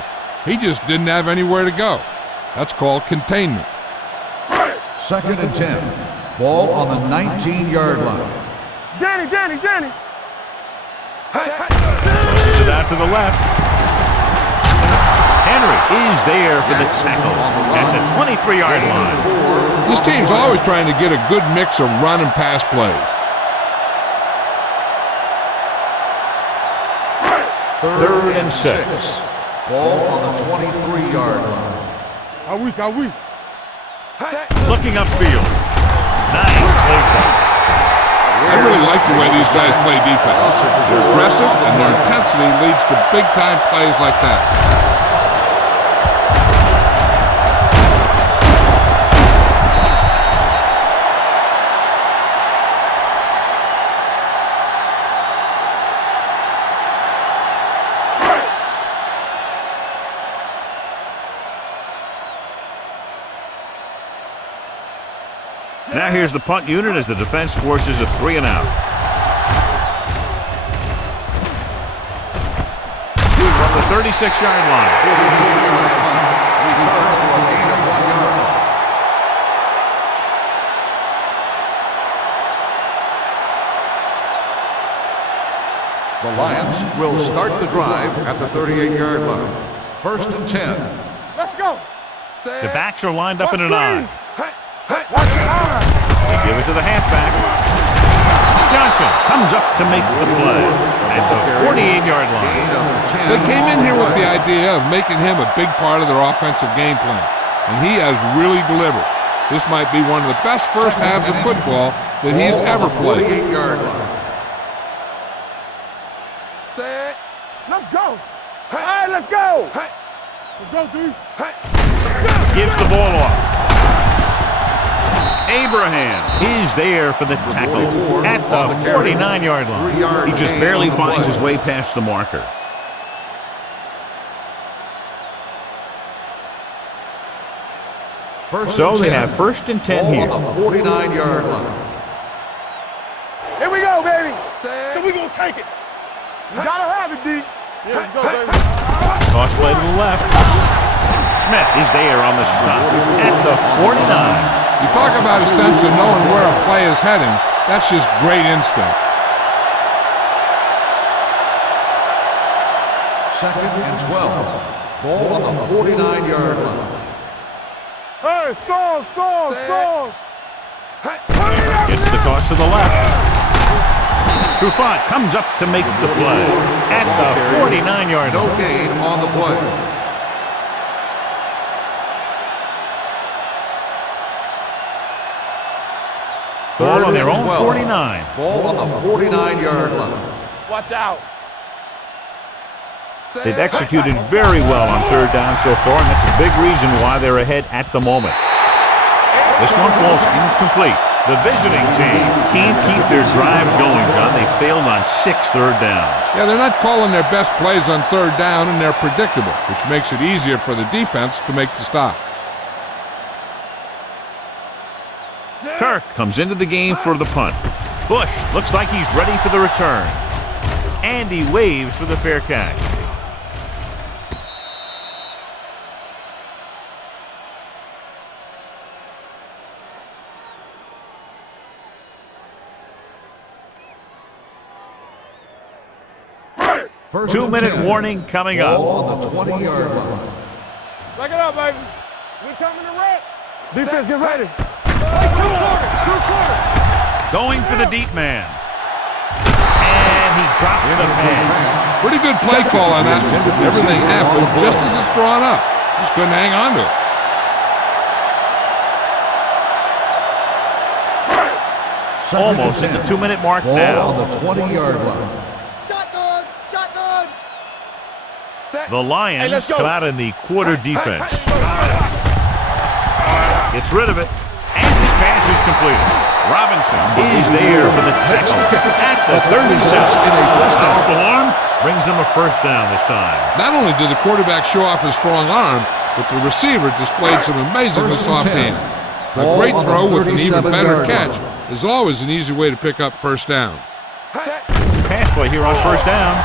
He just didn't have anywhere to go. That's called containment. Second and 10. Ball on the 19-yard line. Danny. Pushes it out to the left. Henry is there for the tackle at the 23-yard line. This team's always trying to get a good mix of run and pass plays. Third and 6. Ball on the 23-yard line. Are we? Looking upfield. Nice play call. I really like the way these guys play defense. They're aggressive, and their intensity leads to big-time plays like that. Now here's the punt unit as the defense forces a 3 and out. From the 36-yard line. The Lions will start the drive at the 38-yard line. First and 10. Let's go. The backs are lined up in an I. Watch it out. They give it to the halfback. Johnson comes up to make the play at the 48-yard line. They came in here with the idea of making him a big part of their offensive game plan, and he has really delivered. This might be one of the best first halves of football that he's ever played. 48-yard line. Let's go. All right, let's go. Let's go, D. Gives the ball off. Abraham is there for the tackle at the 49-yard line. He just barely finds his way past the marker. So they have first and 10 here. On the 49-yard line. Here we go, baby. So we gonna take it. You gotta have it, D. Yeah, let's go, baby. Toss play to the left. Smith is there on the stop at the 49. You talk about a sense of knowing where a play is heading. That's just great instinct. Second and 12. Ball on the 49-yard line. Hey, storm. Gets the toss to the left. Trufant comes up to make the play at the 49-yard No line. gain on the play. Ball on their and own 12. 49. Ball on the 49-yard line. Watch out. They've executed very well on third down so far, and that's a big reason why they're ahead at the moment. This one falls incomplete. The visiting team can't keep their drives going, John. They failed on 6 third downs. Yeah, they're not calling their best plays on third down, and they're predictable, which makes it easier for the defense to make the stop. Turk comes into the game for the punt. Bush looks like he's ready for the return. And he waves for the fair catch. First 2-minute and 10. warning coming up. Ball on the 20-yard line. Back it up, baby. We coming to wreck. Defense, get ready. Two quarters. Going for the deep man. And he drops the pass. Pretty good play call on that one. Everything happened just as it's drawn up. Just couldn't hang on to it. Almost at the 2-minute mark Ball now. on the 20-yard line. The Lions come out in the quarter defense. Gets rid of it, and this pass is completed. Robinson is there for the tackle at the 37. Powerful arm brings them a first down this time. Not only did the quarterback show off his strong arm, but the receiver displayed some amazingly soft hands. A great throw with an even better catch is always an easy way to pick up first down. Pass play here on first down.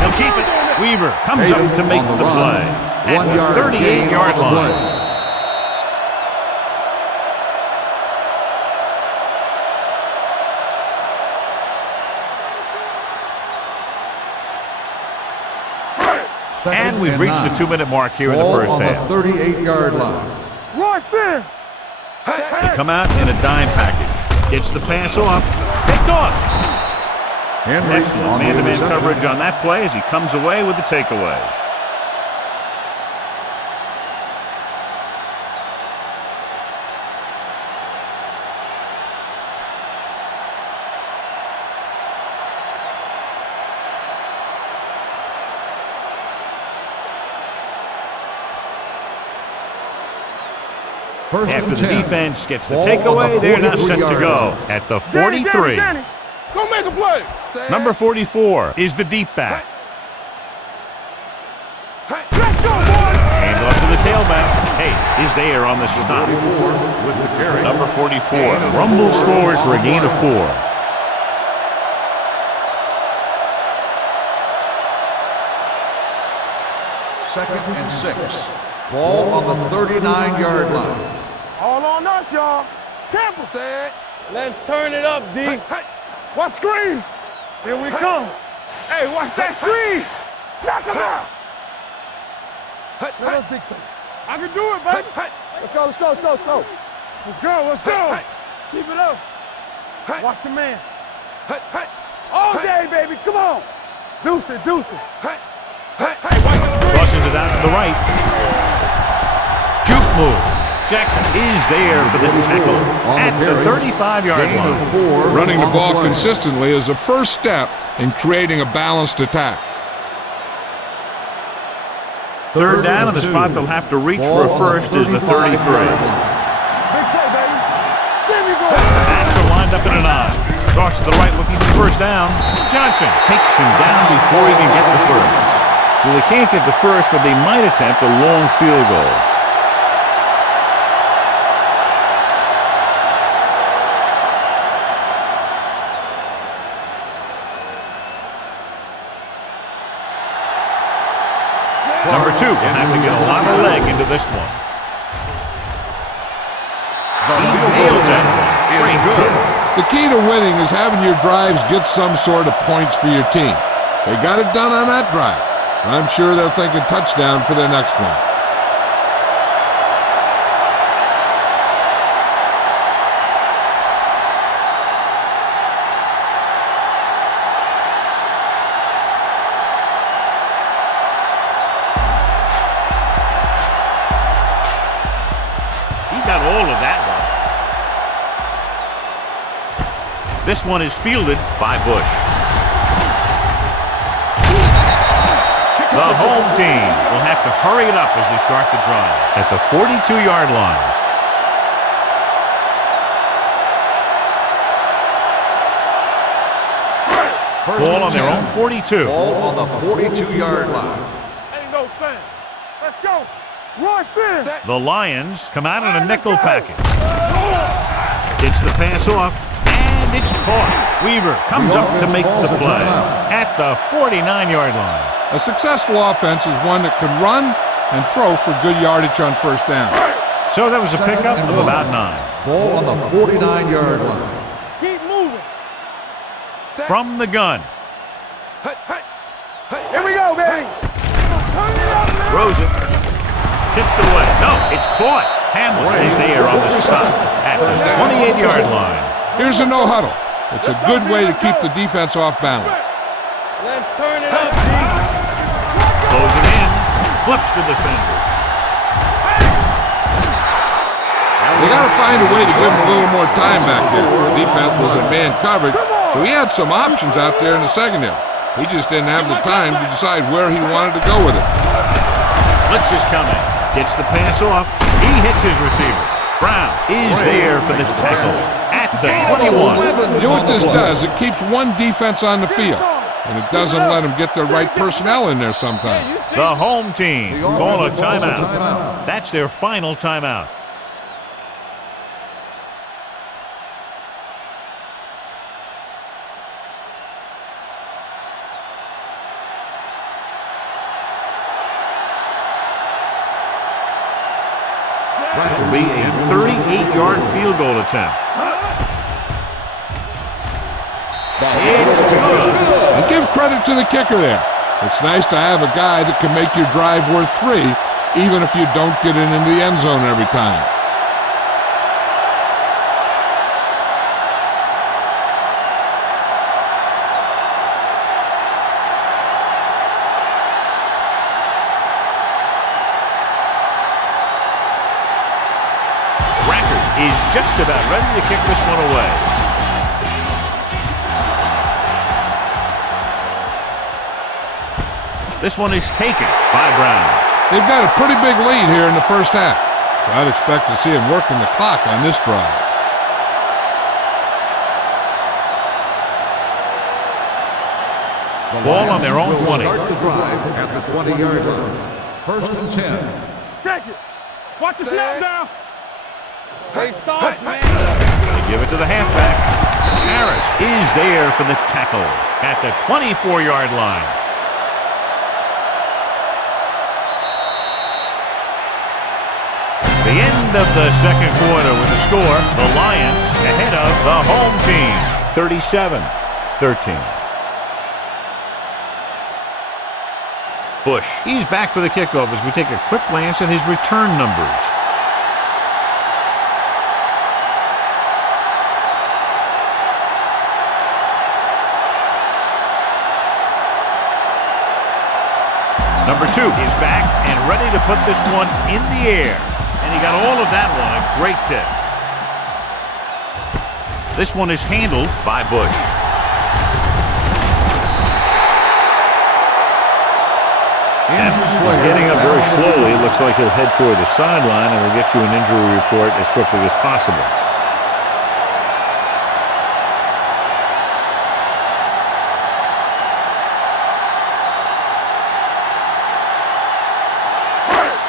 He'll keep it. Weaver comes up to make the play at the 38-yard line. And we've reached the 2-minute mark here in the first half. The 38-yard line. They come out in a dime package. Gets the pass off. Picked off. Excellent man-to-man coverage on that play as he comes away with the takeaway. After the defense gets the takeaway, they're now set to go at the 43. Go make a play. Number 44 is the deep back. Let's go, boys. Hand off to the tailback. Hey, is there on the stop. With the carry. Number 44 rumbles forward for a gain of 4. Second and 6. Ball on the 39-yard line. All on us, y'all. Temple. Let's turn it up, D. What screen? Here we come. Hey, watch that screen. Knock him out. Let us dictate. I can do it, baby. Let's go, let's go, let's go, let's go. Let's go, let's go. Keep it up. Watch your man. All day, baby. Come on. Deuce it, deuce it. Hey, watch the screen. Crosses it out to the right. Juke move. Jackson is there for the tackle at the 35-yard line. Running the ball consistently is the first step in creating a balanced attack. Third down, and the spot they'll have to reach for a first is the 33. Big play, baby. There we go. Backs are lined up in an I. Cross to the right looking for the first down. Johnson takes him down before he can get the first. So they can't get the first, but they might attempt a long field goal. Number 2 will have to get a lot of leg into this one. He nailed that one. Great good. The key to winning is having your drives get some sort of points for your team. They got it done on that drive. I'm sure they're thinking touchdown for their next one. This one is fielded by Bush. The home team will have to hurry it up as they start the drive at the 42-yard line. Ball on their own 42. Ball on the 42-yard line. Ain't no thing. Let's go. Rush in. The Lions come out in a nickel package. Gets the pass off. It's caught. Weaver comes up to make the play at the 49-yard line. A successful offense is one that can run and throw for good yardage on first down. So that was a pickup of about 9. Ball on the 49-yard line. Keep moving. From the gun. Here we go, baby. Turn it up, man. Throws it. Tipped away. No, it's caught. Hamlin is there on the stop at the 28-yard line. Here's a no-huddle. It's a good way to keep the defense off balance. Let's turn it up, D. Throws it in. Flips the defender. They got to find a way to give him a little more time back there. The defense was in man coverage, so he had some options out there in the secondary. He just didn't have the time to decide where he wanted to go with it. Blitz is coming. Gets the pass off. He hits his receiver. Brown is there for the tackle at the 21. You know what this does? It keeps one defense on the field, and it doesn't let them get the right personnel in there sometimes. The home team call a timeout. That's their final timeout. This will be a 38-yard field goal attempt. It's good. And give credit to the kicker there. It's nice to have a guy that can make your drive worth 3, even if you don't get it into the end zone every time. Is just about ready to kick this one away. This one is taken by Brown. They've got a pretty big lead here in the first half, so I'd expect to see him working the clock on this drive. Ball on their own 20. Start the drive at the 20-yard line. First and 10. Check it. Watch the snap down. Hey, soft, man. They give it to the halfback. Harris is there for the tackle at the 24-yard line. It's the end of the second quarter with the score. The Lions ahead of the home team, 37-13. Bush, he's back for the kickoff as we take a quick glance at his return numbers. Number 2 is back and ready to put this one in the air. And he got all of that one, a great pick. This one is handled by Bush. He's getting up very slowly. It looks like he'll head toward the sideline, and we'll get you an injury report as quickly as possible.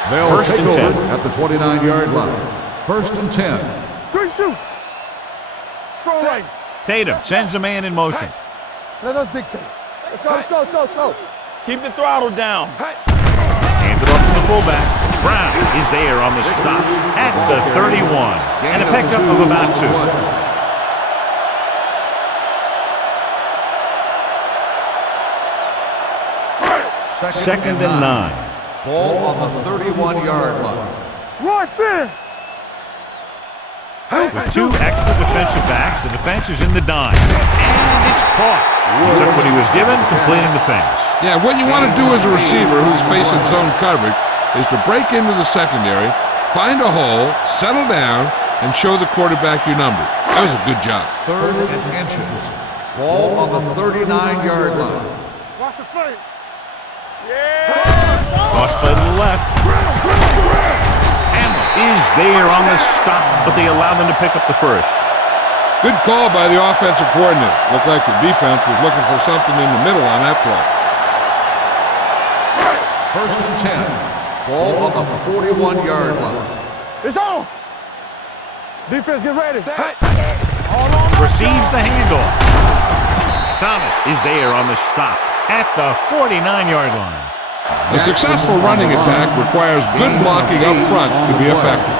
They'll First take and 10 at the 29-yard line. First and 10. Good shoot. Throw right. Tatum sends a man in motion. Let us dictate. Let's go, let's go, let's go, let's go. Keep the throttle down. Handed off to the fullback. Brown is there on the stop at the 31. And a pickup of about 2. Second and 9. Ball on the 31-yard line. Rush in. With 2 extra defensive backs, the defense is in the dime. And it's caught. He took what he was given, completing the pass. Yeah, what you want to do as a receiver who's facing zone coverage is to break into the secondary, find a hole, settle down, and show the quarterback your numbers. That was a good job. 3rd and inches. Ball on the 39-yard line. Watch the fake. Cross play to the left. Hamler is there on the stop, but they allow them to pick up the first. Good call by the offensive coordinator. Looked like the defense was looking for something in the middle on that play. First and 10. Ball on the 41-yard line. It's on. Defense, get ready. Receives the handoff. Thomas is there on the stop at the 49-yard line. A successful running attack requires good blocking up front to be effective.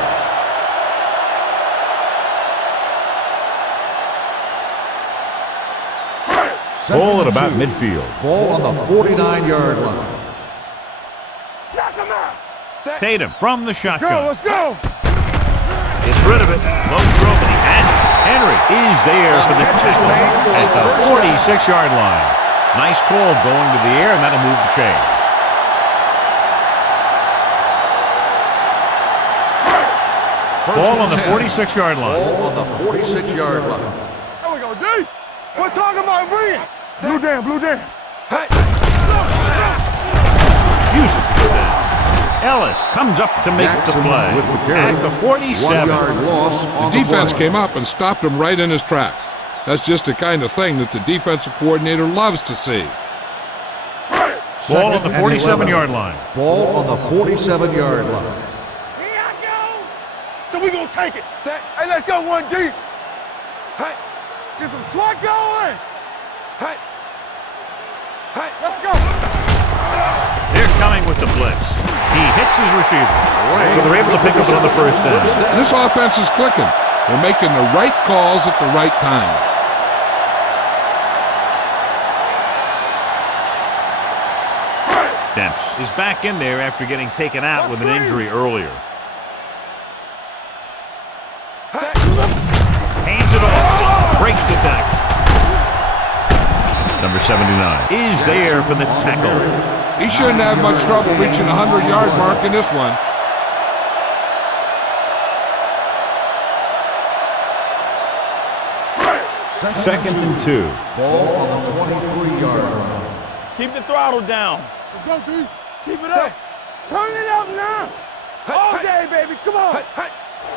Ball at about midfield. Ball on the 49-yard line. Tatum from the shotgun. Let's go. Gets rid of it. Low throw, but he has it. Henry is there for the tackle at the 46-yard line. Nice call going to the air, and that'll move the chain. Ball on the 46-yard line. Ball on the 46-yard line. There we go, D. We're talking about bring it. Blue down, blue down. Refuses to go down. Ellis comes up to make the play with the carry. at the 47. 1 yard loss on The defense play. came up and stopped him right in his tracks. That's just the kind of thing that the defensive coordinator loves to see. Ball on the Second and 47-yard line. Ball on the 47-yard line. Here I go. So we gonna take it. Set. Hey, let's go one deep. Hey. Get some slot going. Hey. Hey. Let's go. They're coming with the blitz. He hits his receiver. So they're able to pick up another first down. And this offense is clicking. They're making the right calls at the right time. Demps is back in there after getting taken out with an injury earlier. Hands it off. Breaks the tackle. Number 79 is there for the tackle. He shouldn't have much trouble reaching the 100-yard mark in this one. Second and 2. Ball on the 23-yard line. Keep the throttle down. Let's go, D. Keep it up. Turn it up now. All day, baby. Come on.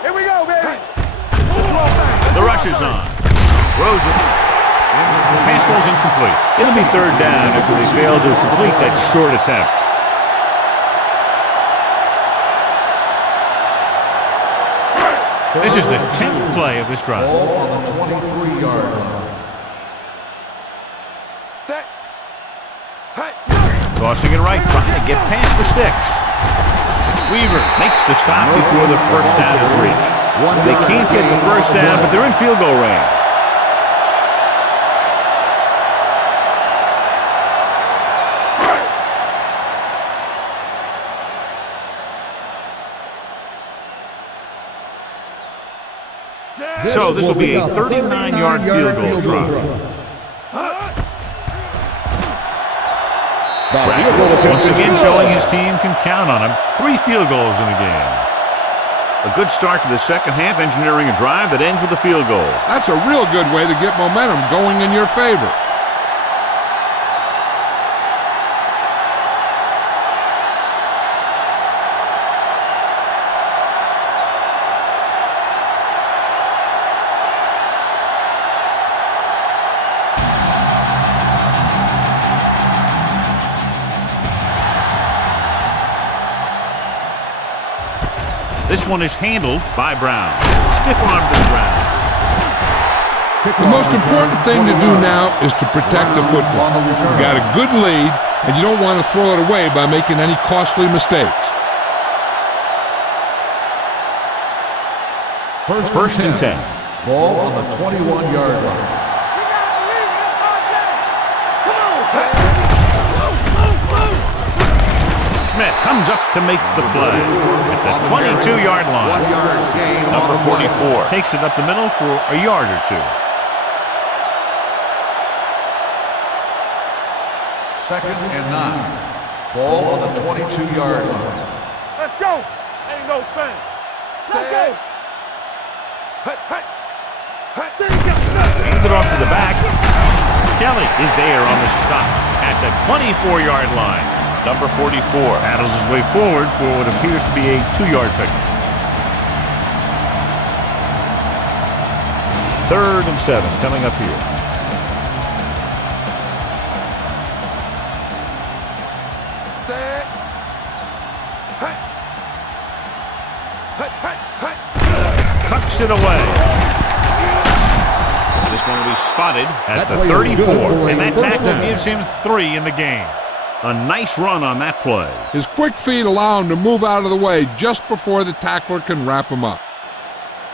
Here we go, baby. The rush is on. Throws it. Pass falls incomplete. It'll be third down after they fail to complete that short attempt. This is the 10th play of this drive. Ball on the 23-yard line. Set. Tossing it right, trying to get past the sticks. Weaver makes the stop before the first down is reached. They can't get the first down, but they're in field goal range. So this will be a 39-yard field goal try. Once again showing his team can count on him. 3 field goals in the game. A good start to the second half, engineering a drive that ends with a field goal. That's a real good way to get momentum going in your favor. This one is handled by Brown. Stiff arm to the ground. The most important thing to do now is to protect the football. You got a good lead, and you don't want to throw it away by making any costly mistakes. First and 10. Ball on the 21-yard line. Smith comes up to make the play at the 22-yard line. 1 yard gain. Number 44 takes it up the middle for a yard or two. Second and 9. Ball on the 22-yard line. Let's go. Ain't no thing. Say. Hand it off to the back. Kelly is there on the stop at the 24-yard line. Number 44 paddles his way forward for what appears to be a 2-yard pickup. 3rd and 7 coming up here. Set. Tucks it away. This one will be spotted at the 34, and that tackle gives him 3 in the game. A nice run on that play. His quick feet allow him to move out of the way just before the tackler can wrap him up.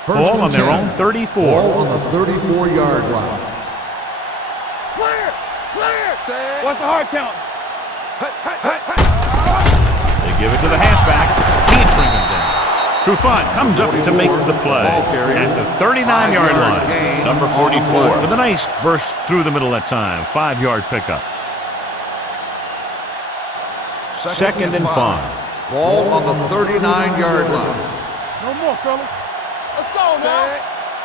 Ball on their own 34. Ball on the 34-yard line. Clear. Set. What's the hard count? They give it to the halfback. Can't bring him down. Trufant comes up to make the play at the 39-yard line. Number 44 with a nice burst through the middle that time. 5-yard pickup. Second and 5. Ball on the 39-yard line. No more, fellas. Let's go now.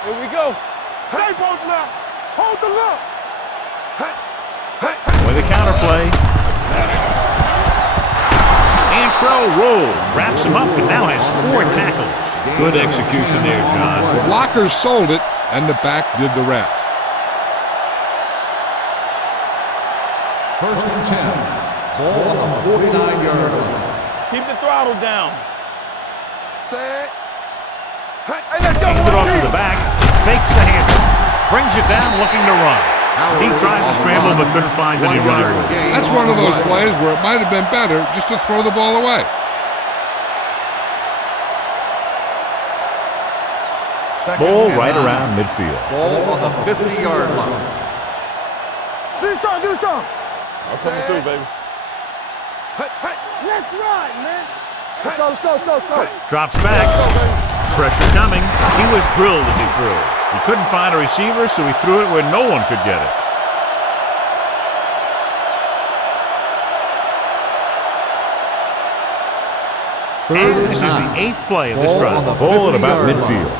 Here we go. Stay both now. Hold the look. With a counter play. Antrell rolled, wraps him up, and now has 4 tackles. Good execution there, John. The blockers sold it, and the back did the rest. First and 10. Ball on the 49-yard line. Keep the throttle down. Set. Hey, let's go. Hands it off to the back, fakes the handoff, brings it down looking to run. He tried to scramble but couldn't find any running room. That's one of those plays where it might have been better just to throw the ball away. Ball right around midfield. Ball on the 50-yard line. Do something, do something. I'm coming through, baby. Let's run, man. Let's go, let's go, let's go, let's go. Drops back. Pressure coming. He was drilled as he threw. He couldn't find a receiver, so he threw it where no one could get it. And this is the 8th play of this drive. Ball at about midfield.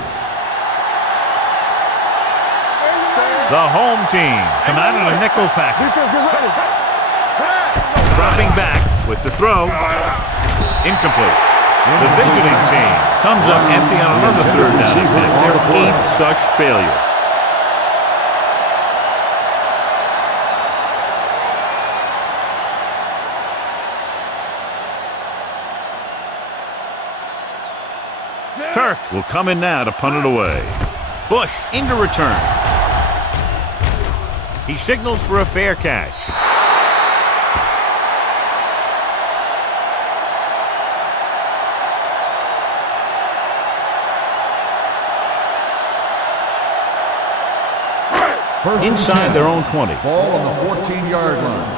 The home team come out in a nickel package. Defense, get ready. Dropping back with the throw. Incomplete. The visiting team comes up empty on another 3rd down attempt. Their 8th such failure. Turk will come in now to punt it away. Bush into return. He signals for a fair catch. Inside their own 20. Ball on the 14-yard line.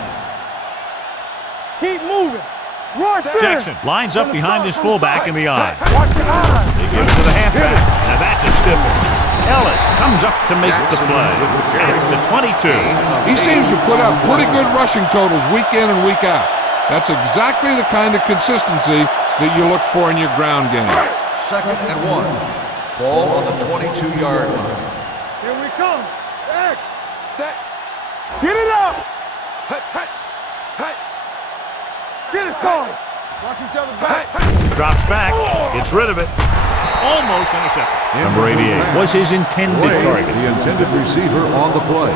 Keep moving. Roy Jackson lines up behind his fullback in the eye. Watch your eyes. They give it to the halfback. Now that's a stiff one. Ellis comes up to make the play at the 22. He seems to put up pretty good rushing totals week in and week out. That's exactly the kind of consistency that you look for in your ground game. 2nd and 1. Ball on the 22-yard line. Here we come. X. Set. Get it up. Get it started. Watch each other back. Drops back. Gets rid of it. Almost intercepted. Number 88 was his intended target. The intended receiver on the play.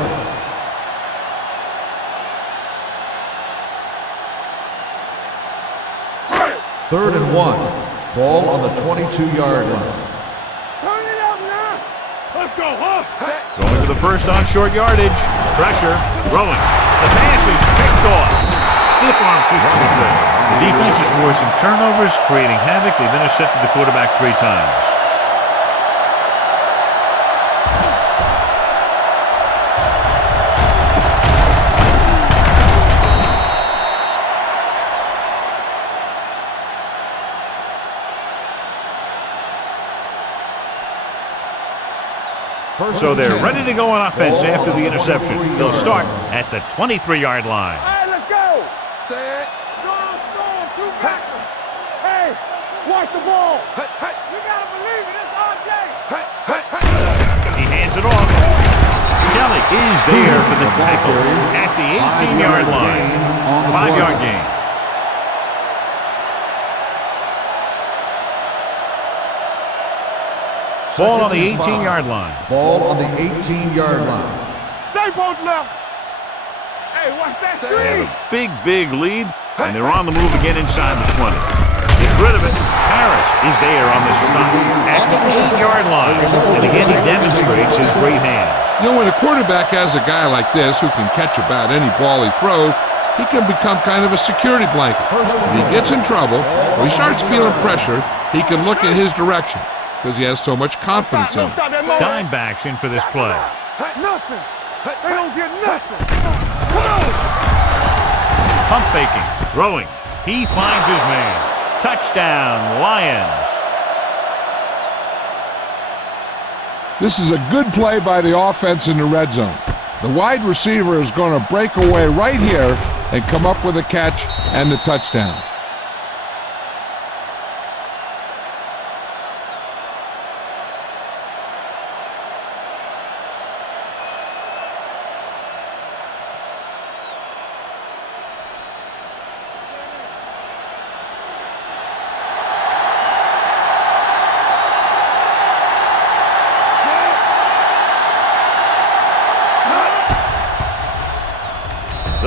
Third and 1. Ball on the 22-yard line. Turn it up now. Let's go, huh? Going for the first on short yardage. Pressure. Throwing. The pass is picked off. Stiff arm keeps him in play. The defense is forcing turnovers, creating havoc. They've intercepted the quarterback 3 times. So they're ready to go on offense after the interception. They'll start at the 23-yard line. All right, let's go. Set. Strong, two backers. Hey, watch the ball. You got to believe it. It's RJ. He hands it off. Kelly is there for the tackle at the 18-yard line. 5-yard gain. Ball on the 18-yard line. Ball on the 18-yard line. Stay both left. Hey, watch that They have screen. a big lead, and they're on the move again inside the 20. Gets rid of it. Harris is there on the stop at the 8-yard line. And again, he demonstrates his great hands. You know, when a quarterback has a guy like this who can catch about any ball he throws, he can become kind of a security blanket. If he gets in trouble or he starts feeling pressure, he can look in his direction because he has so much confidence in him. Dime backs in for this play. Nothing. They don't get nothing. Come on. Pump faking. Throwing. He finds his man. Touchdown, Lions. This is a good play by the offense in the red zone. The wide receiver is going to break away right here and come up with a catch and the touchdown.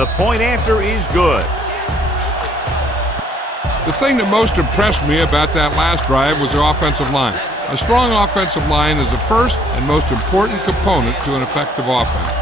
The point after is good. The thing that most impressed me about that last drive was the offensive line. A strong offensive line is the first and most important component to an effective offense.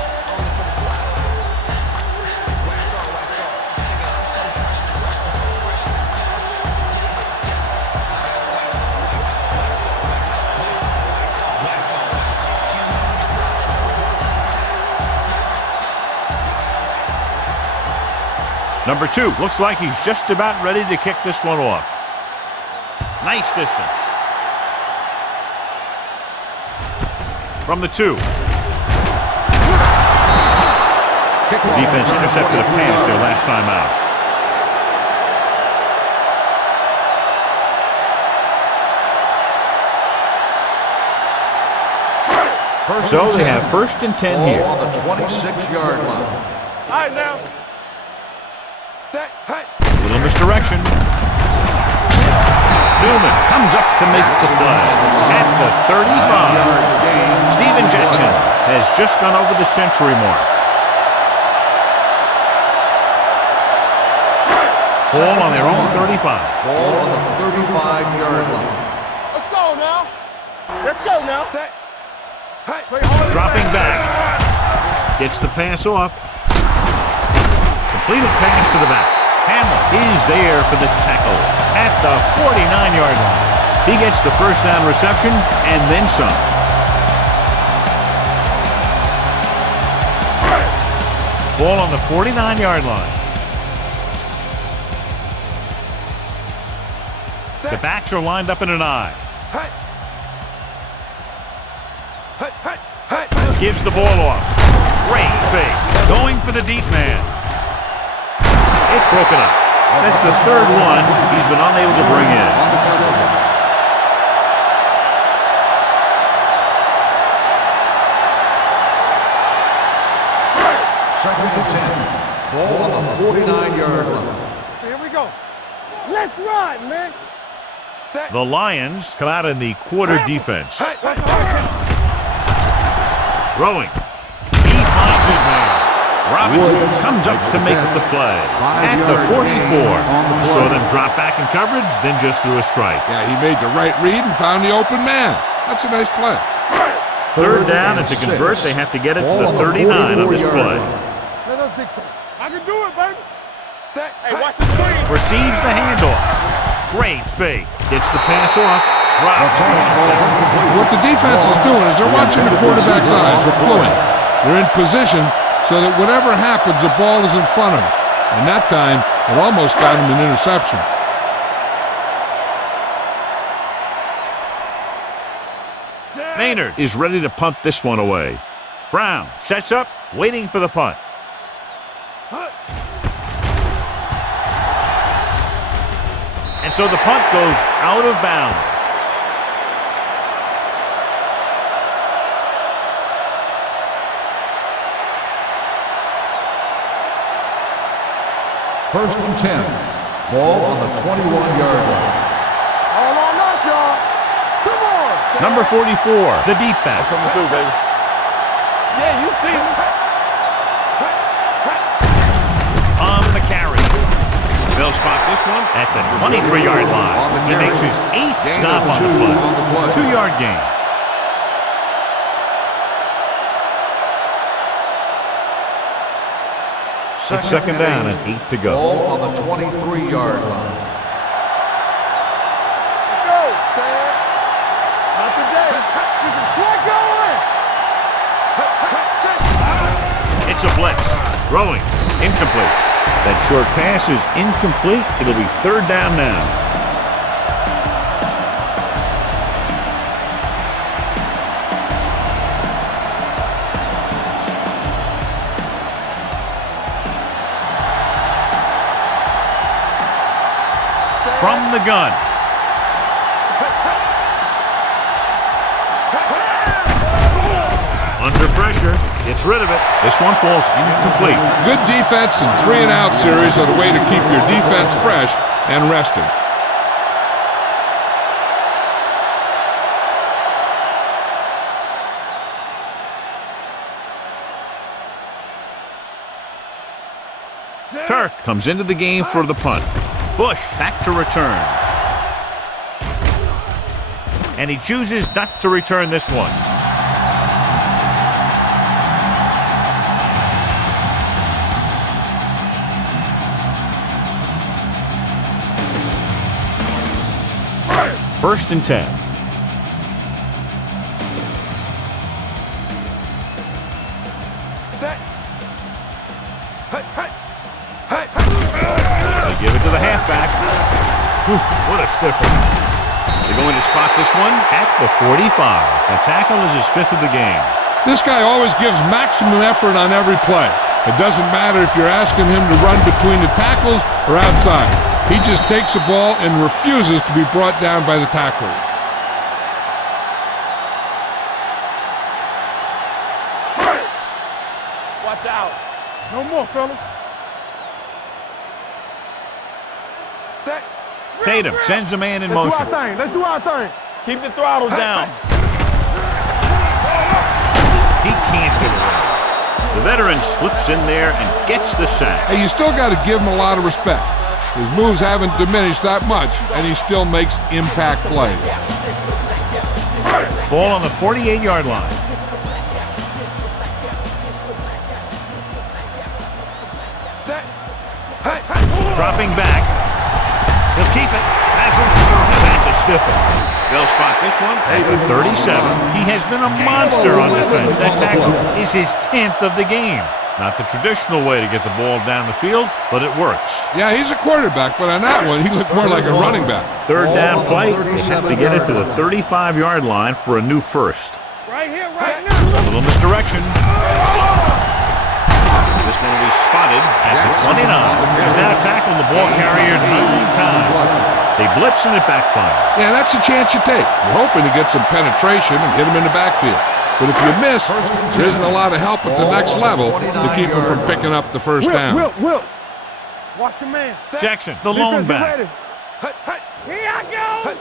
Number 2 looks like he's just about ready to kick this one off. Nice distance. From the 2. The defense intercepted a pass their last time out. So they have 1st and 10 here. On the 26-yard line. All right, now. Set. Hey. Little misdirection. Newman comes up to make the play at the 35. Steven Jackson has just gone over the century mark. Ball on their own 35. Ball on the 35-yard line. Let's go now. Let's go now. Set. Hey. Dropping back. Gets the pass off. Completed pass to the back. Hamlin is there for the tackle at the 49-yard line. He gets the first down reception and then some. Ball on the 49-yard line. The backs are lined up in an I. Gives the ball off. Great fake. Going for the deep man. It's broken up. That's the 3rd one he's been unable to bring in. Second and 10. Ball on the 49-yard line. Here we go. Let's ride, man. Set. The Lions come out in the quarter defense. Throwing. He finds his man. Robinson comes up to make the play at the 44. Saw them drop back in coverage, then just threw a strike. Yeah, he made the right read and found the open man. That's a nice play. 3rd down, and to convert, they have to get it to the 39 on this play. Let us dictate. I can do it, baby. Set. Hey, watch the screen. Receives the handoff. Great fake. Gets the pass off. Drops. What the defense is doing is they're watching the quarterback's eyes. They're pulling. They're in position so that whatever happens, the ball is in front of him. And that time, it almost got him an interception. Maynard is ready to punt this one away. Brown sets up, waiting for the punt. And so the punt goes out of bounds. First and 10. Ball on the 21-yard line. All on us, y'all. Come on. Set. Number 44, the deep back. Coming through, baby. Yeah, you see him. On the carry. They'll spot this one at the 23-yard line. He makes his 8th stop on the play. 2-yard gain. It's 2nd down and 8 to go. Ball on the 23-yard line. Let's go. Set. Not today. This is what going. It's a blitz. Throwing. Incomplete. That short pass is incomplete. It'll be 3rd down now. From the gun. Under pressure, gets rid of it. This one falls incomplete. Good defense and 3-and-out series are the way to keep your defense fresh and rested. Turk comes into the game for the punt. Bush back to return. And he chooses not to return this one. First and 10. They give it to the halfback. What a stiffer. They're going to spot this one at the 45. The tackle is his 5th of the game. This guy always gives maximum effort on every play. It doesn't matter if you're asking him to run between the tackles or outside. He just takes the ball and refuses to be brought down by the tackler. Watch out. No more, fellas. Set. Tatum sends a man in Let's motion. do our thing. Let's do our thing. Keep the throttle down. He can't get away. The veteran slips in there and gets the sack. Hey, you still got to give him a lot of respect. His moves haven't diminished that much, and he still makes impact plays. Ball on the 48-yard line. Dropping back. He'll keep it. That's a stiffer. They'll spot this one at the 37. He has been a monster on defense. That tackle is his 10th of the game. Not the traditional way to get the ball down the field, but it works. Yeah, he's a quarterback, but on that one, he looked more like a running back. Third down play. They have to get it to the 35-yard line for a new first. Right here, right now. A little misdirection. This one will be spotted at the 29. He's now tackled the ball carrier 9 times. They blitz and it backfires. Yeah, that's a chance you take. You're hoping to get some penetration and get him in the backfield. But if you miss, there isn't a lot of help at the next level to keep him from picking up the first down. Will. Watch your man. Jackson, the lone back. Here I go.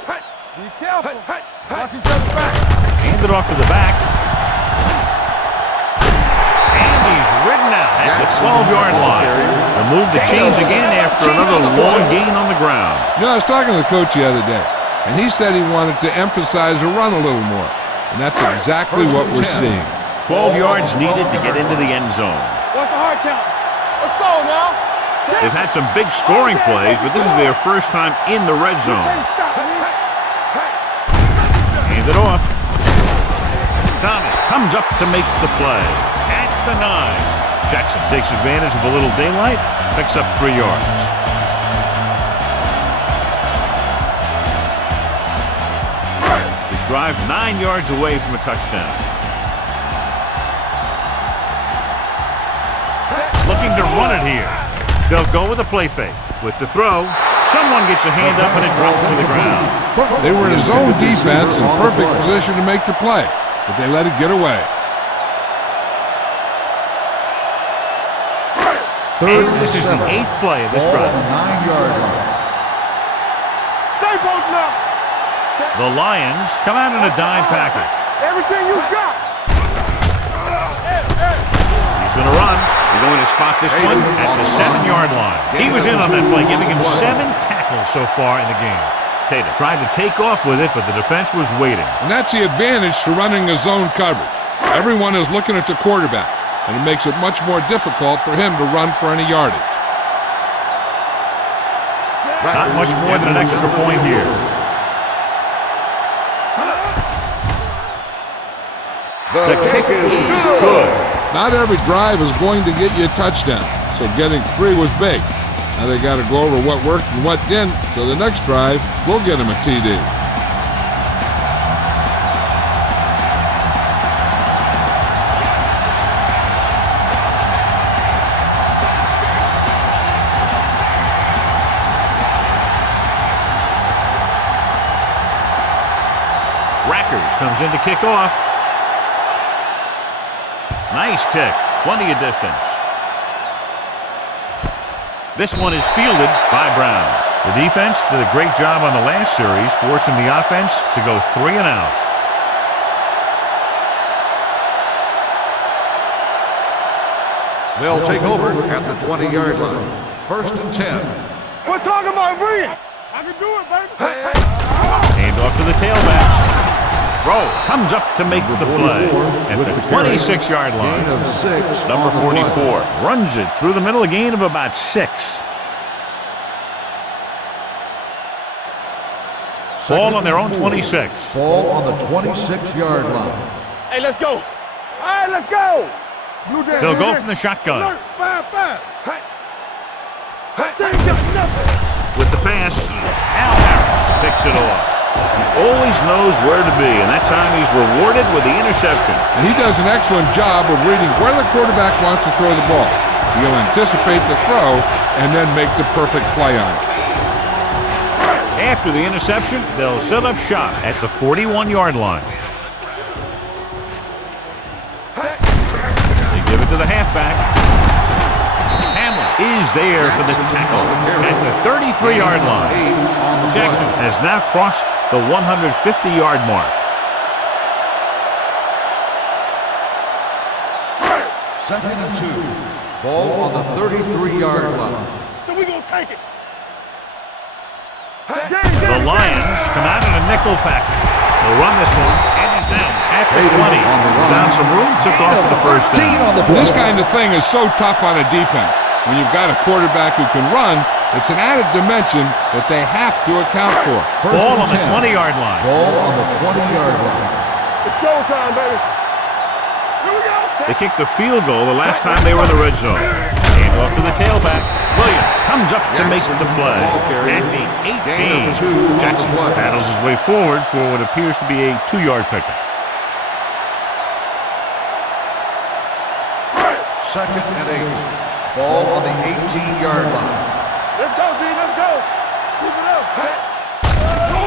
Be careful. Watch each other back. Hand it off to the back. And he's ridden out at the 12-yard line. They'll move the chains again after another long gain on the ground. You know, I was talking to the coach the other day, and he said he wanted to emphasize the run a little more. And that's exactly what we're seeing. 12 yards needed to get into the end zone. What's the hard count? Let's go now. They've had some big scoring plays, but this is their first time in the red zone. Hand it off. Thomas comes up to make the play. At the 9. Jackson takes advantage of a little daylight, picks up 3 yards. Drive 9 yards away from a touchdown. Looking to run it here. They'll go with a play fake. With the throw, someone gets a hand up and it drops to the ground. They were in a zone defense in perfect position to make the play, but they let it get away. And this is the 8th play of this drive. 9-yard line. Stay bolting up. The Lions come out in a dime package. Everything you got. He's going to run. They're going to spot this one at the 7-yard line. He was in on that play, giving him 7 tackles so far in the game. Tatum tried to take off with it, but the defense was waiting. And that's the advantage to running a zone coverage. Everyone is looking at the quarterback, and it makes it much more difficult for him to run for any yardage. Not much more than an extra point here. The kick is good. Not every drive is going to get you a touchdown, so getting 3 was big. Now they got to go over what worked and what didn't, so the next drive will get him a TD. Rackers comes in to kick off. Nice kick. Plenty of distance. This one is fielded by Brown. The defense did a great job on the last series, forcing the offense to go 3 and out. They'll take over at the 20-yard line. 1st and 10. We're talking about bringing. I can do it, baby. Hand off to the tailback. Roll comes up to make the play at the 26-yard line. Gain of 6. Number 44 runs it through the middle, a gain of about 6. Ball on their own 26. Ball on the 26-yard line. Hey, let's go. All right, let's go. They'll go from the shotgun. With the pass, Al Harris picks it off. He always knows where to be, and that time he's rewarded with the interception. And he does an excellent job of reading where the quarterback wants to throw the ball. He'll anticipate the throw and then make the perfect play on it. After the interception, they'll set up shop at the 41-yard line. They give it to the halfback. Hamlin is there for the tackle at the 33-yard line. Jackson has now crossed the 150-yard mark. 2nd and 2. Ball on the 33-yard line. So we're going to take it. The Lions come out in a nickel package. They'll run this one, and he's down at the 20. Found some room, took off for the first down. This kind of thing is so tough on a defense. When you've got a quarterback who can run, it's an added dimension that they have to account for. Ball on the 20-yard line. Ball on the 20-yard line. It's showtime, baby. Here we go. They kicked the field goal the last time they were in the red zone. Hand off to the tailback. Williams comes up to make the play. At the 18, Jackson battles his way forward for what appears to be a 2-yard pickup. 2nd and 8. Ball on the 18-yard line. Let's go, D. Let's go. Keep it up.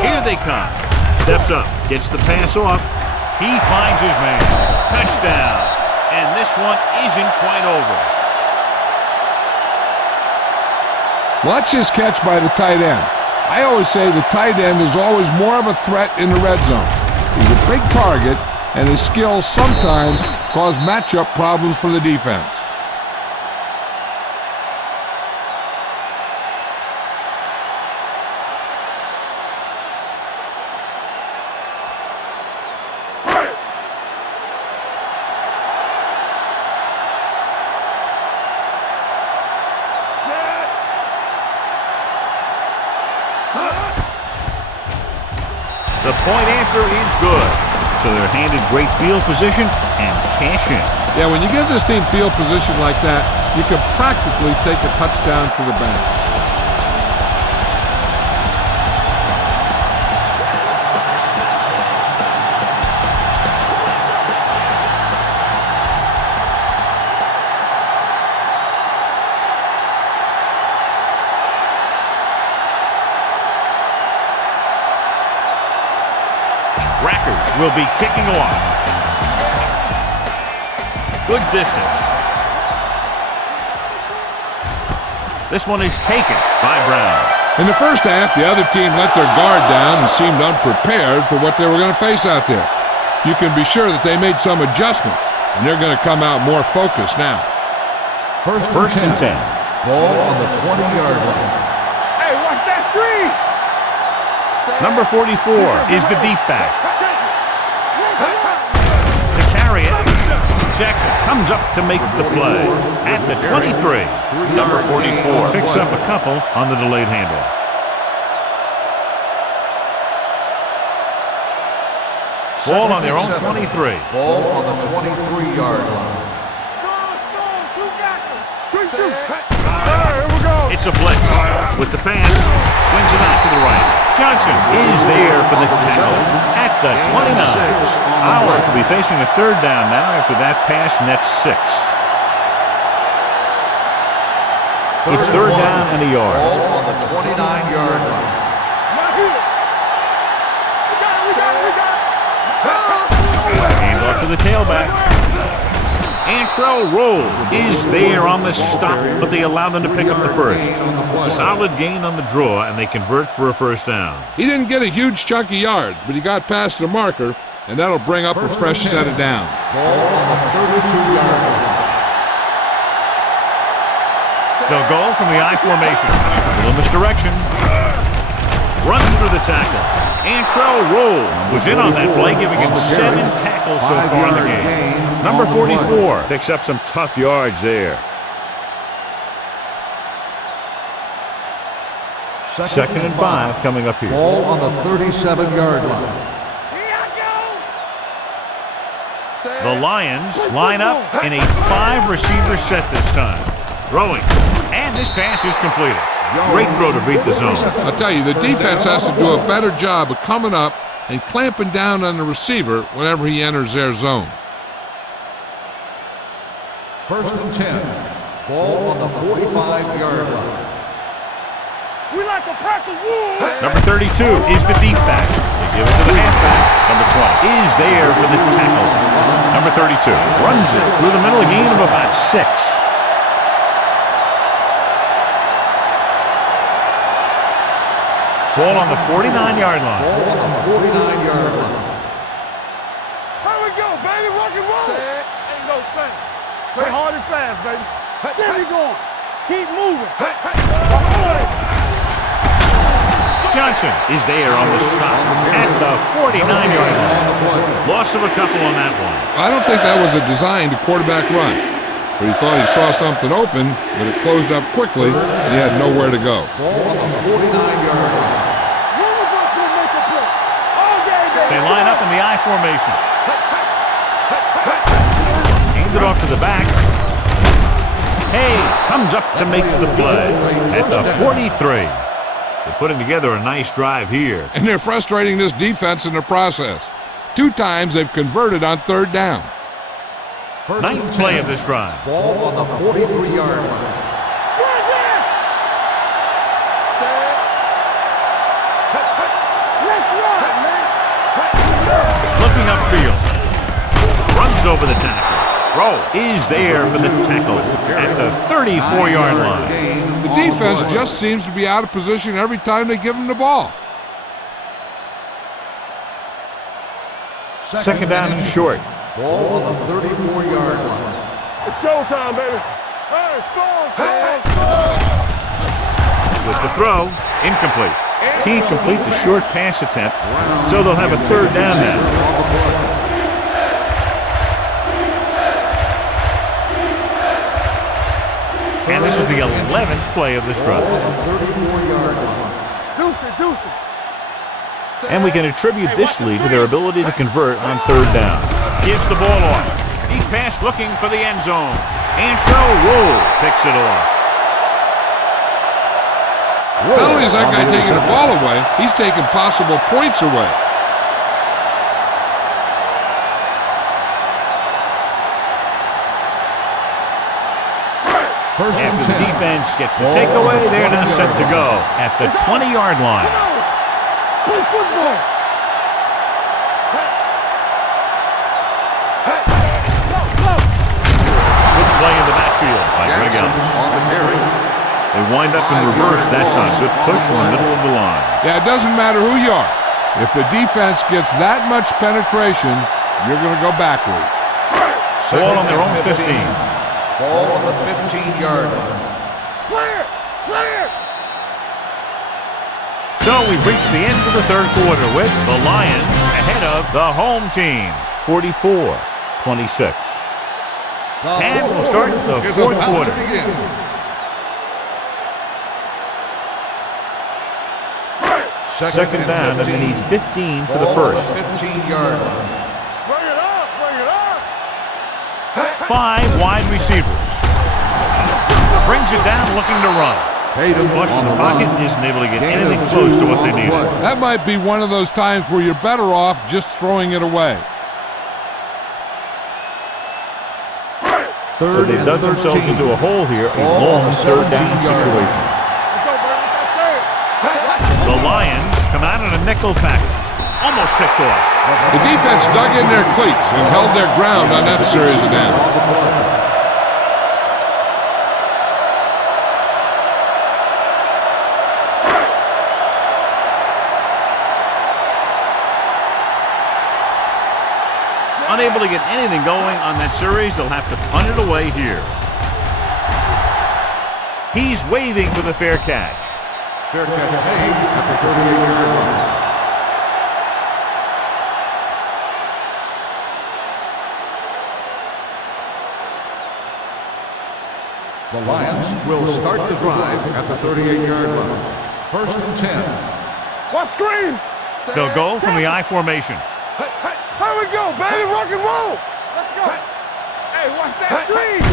Here they come. Steps up, gets the pass off. He finds his man. Touchdown. And this one isn't quite over. Watch this catch by the tight end. I always say the tight end is always more of a threat in the red zone. He's a big target, and his skills sometimes cause matchup problems for the defense. The point after is good. So they're handed great field position and cash in. Yeah, when you give this team field position like that, you can practically take a touchdown to the bank. Will be kicking off. Good distance. This one is taken by Brown. In the first half, the other team let their guard down and seemed unprepared for what they were going to face out there. You can be sure that they made some adjustment, and they're going to come out more focused now. First and 10. Ball on the 20-yard line. Hey, watch that screen. Number 44 is the deep back. To carry it, Jackson comes up to make the play at the 23. Number 44 picks up a couple on the delayed handoff. Ball on their own 23. Ball on the 23-yard line. It's a blitz. With the pass, swings it out to the right. Johnson is there for the tackle at the 29. Howard will be facing a third down now after that pass nets 6. It's third down and a yard. Ball on the 29-yard line. Hand off to the tailback. Antrell Roll is there on the stop, but they allow them to pick up the first. Solid gain on the draw, and they convert for a first down. He didn't get a huge chunk of yards, but he got past the marker, and that'll bring up a fresh set of downs. Ball on the 32-yard line. They'll go from the I formation. A little misdirection. Runs through the tackle. Antrell Roll was in on that play, giving him 7 tackles so far in the game. Number 44 picks up some tough yards there. Second and 5 coming up here. Ball on the 37-yard line. The Lions line up in a 5-receiver set this time. Throwing. And this pass is completed. Great throw to beat the zone. I'll tell you, the defense has to do a better job of coming up and clamping down on the receiver whenever he enters their zone. First and 10. Ball on the 45-yard line. We like a pack of wolves. Number 32 is the deep back. They give it to the halfback. Number 20 is there for the tackle. Number 32 runs it through the middle, a gain of about 6. Ball on the 49-yard line. Ball on the 49-yard line. Here we go, baby. Rock and roll. Ain't no thing. Play hard and fast, baby. There we go. Keep moving. Johnson is there on the stop at the 49-yard line. Loss of a couple on that one. I don't think that was a designed quarterback run, but he thought he saw something open, but it closed up quickly, and he had nowhere to go. Ball on the 49-yard line. They line up in the I formation. Hand it off to the back. Hayes comes up to make the play at the 43. They're putting together a nice drive here. And they're frustrating this defense in the process. 2 times they've converted on 3rd down. Ninth play of this drive. Ball on the 43-yard line. Looking upfield. Runs over the tackle. Roll is there for the tackle at the 34-yard line. The defense just seems to be out of position every time they give them the ball. Second down and short. Ball on the 34-yard line. It's showtime, baby. Hey, score. With the throw, incomplete. Can't complete the short pass attempt, so they'll have a 3rd down now. And this is the 11th play of this drive. And we can attribute this lead to their ability to convert on 3rd down. Gives the ball off. Deep pass looking for the end zone. Antrell Roll picks it off. Not only is that guy taking the ball away, he's taking possible points away. After the defense gets the takeaway, they're now set to go at the 20-yard line. Play football. Good play in the backfield by Greg Ellis. On the carry. They wind up in reverse that time. Good push in the middle of the line. Yeah, it doesn't matter who you are. If the defense gets that much penetration, you're going to go backward. Ball on their own 15. Ball on the 15-yard line. Clear. Clear. So we've reached the end of the 3rd quarter with the Lions ahead of the home team, 44-26. And we'll start the 4th quarter. Second down, and they need 15 for the first. 15-yard line. Bring it up. Bring it up. 5 wide receivers. Brings it down looking to run. Is flush in the pocket and isn't able to get anything close to what they needed. That might be one of those times where you're better off just throwing it away. So they've dug themselves into a hole here, a long 3rd down situation. The Lions come out in a nickel package. Almost picked off. The defense dug in their cleats and held their ground on that series of downs. Unable to get anything going on that series, they'll have to punt it away here. He's waving for the fair catch. Fair catch made at the 38-yard line. The Lions will start the drive at the 38-yard line. First and 10. What screen? They'll go from the I formation. Here we go, baby. Rock and roll. Let's go. Hey, watch that screen.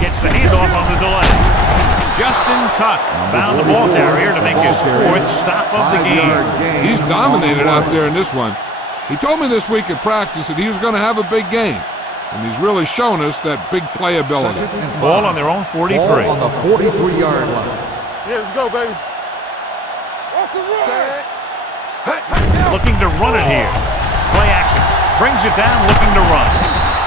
Gets the handoff on the delay. Justin Tuck found the ball carrier to make his 4th stop of the game. He's dominated out there in this one. He told me this week at practice that he was going to have a big game. And he's really shown us that big playability. Ball on their own 43. Ball on the 43-yard line. Yeah, let's go, baby. Watch the run. Looking to run it here. Play action. Brings it down, looking to run.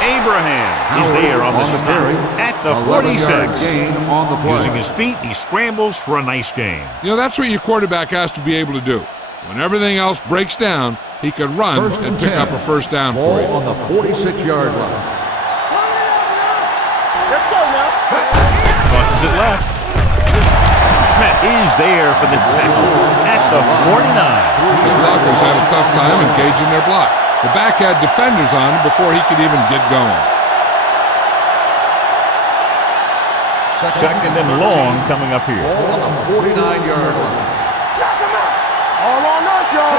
Abraham is there on the stop at the 46. Gain on the play. Using his feet, he scrambles for a nice gain. You know, that's what your quarterback has to be able to do. When everything else breaks down, he can run and pick up a first down for you. Ball on the 46-yard line. Let's go now. Tosses it left. Smith is there for the tackle at the 49. The blockers had a tough time engaging their block. The back had defenders on him before he could even get going. Second and long coming up here. Ball on the 49-yard line. All on us, y'all.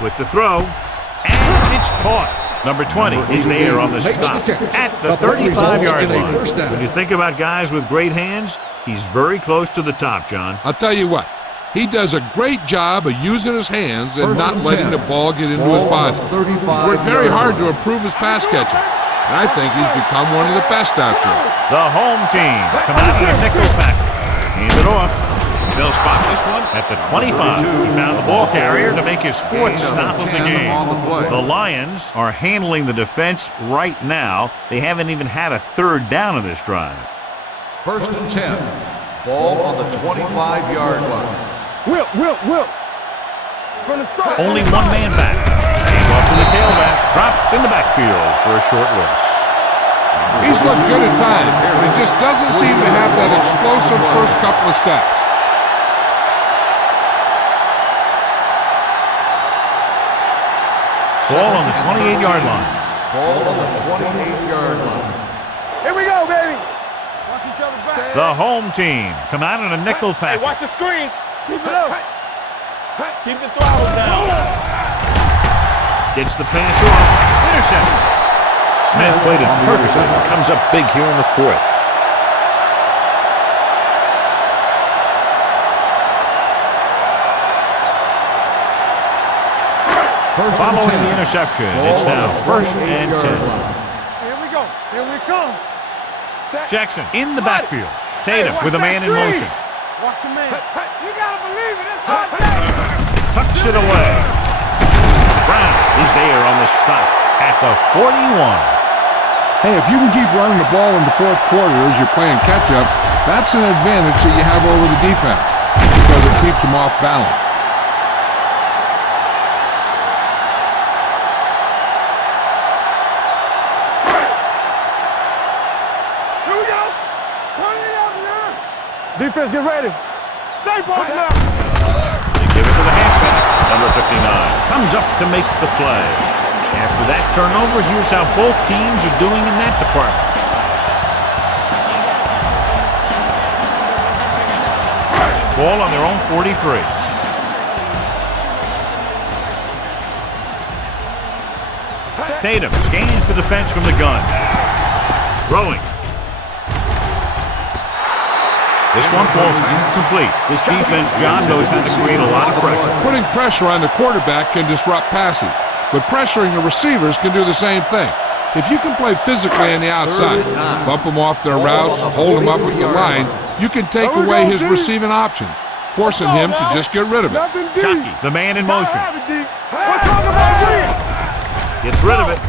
With the throw, and it's caught. Number 20 is there on the stop at the 35-yard line. When you think about guys with great hands, he's very close to the top, John. I'll tell you what, he does a great job of using his hands and not letting the ball get into his body. He's worked very hard to improve his pass catching, and I think he's become one of the best out there. The home team come out in a nickel package. Hand it off. They'll spot this one at the 25. He found the ball carrier to make his 4th stop of the game. The Lions are handling the defense right now. They haven't even had a 3rd down of this drive. First and 10. Ball on the 25-yard line. Whip. From the start. Only one man back. Hand off to the tailback. Dropped in the backfield for a short loss. He's looked good at times, but he just doesn't seem to have that explosive first couple of steps. Ball on the 28-yard line. Ball on the 28-yard line. Here we go, baby. Watch each other back. The home team come out in a nickel Hey, package. watch the screen. Keep it up. Keep the throttle down. Gets the pass off. Interception. Smith played it perfectly. Comes up big here in the 4th. Following the interception, it's now 1st and 10. Here we go. Here we come. Jackson in the backfield. Tatum with a man in motion. Watch your man. You gotta believe it. It's hot day. Tucks it away. Brown is there on the stop at the 41. Hey, if you can keep running the ball in the 4th quarter as you're playing catch-up, that's an advantage that you have over the defense because it keeps them off balance. Defense, get ready. Stay post now. They give it to the halfback. Number 59 comes up to make the play. After that turnover, here's how both teams are doing in that department. Ball on their own 43. Tatum scans the defense from the gun. Throwing. This one falls incomplete. This defense, John, knows how to create a lot of pressure. Putting pressure on the quarterback can disrupt passing, but pressuring the receivers can do the same thing. If you can play physically on the outside, bump them off their routes, hold them up at the line, you can take away his receiving options, forcing him to just get rid of it. Shockey, the man in motion. We're talking about Green. Gets rid of it.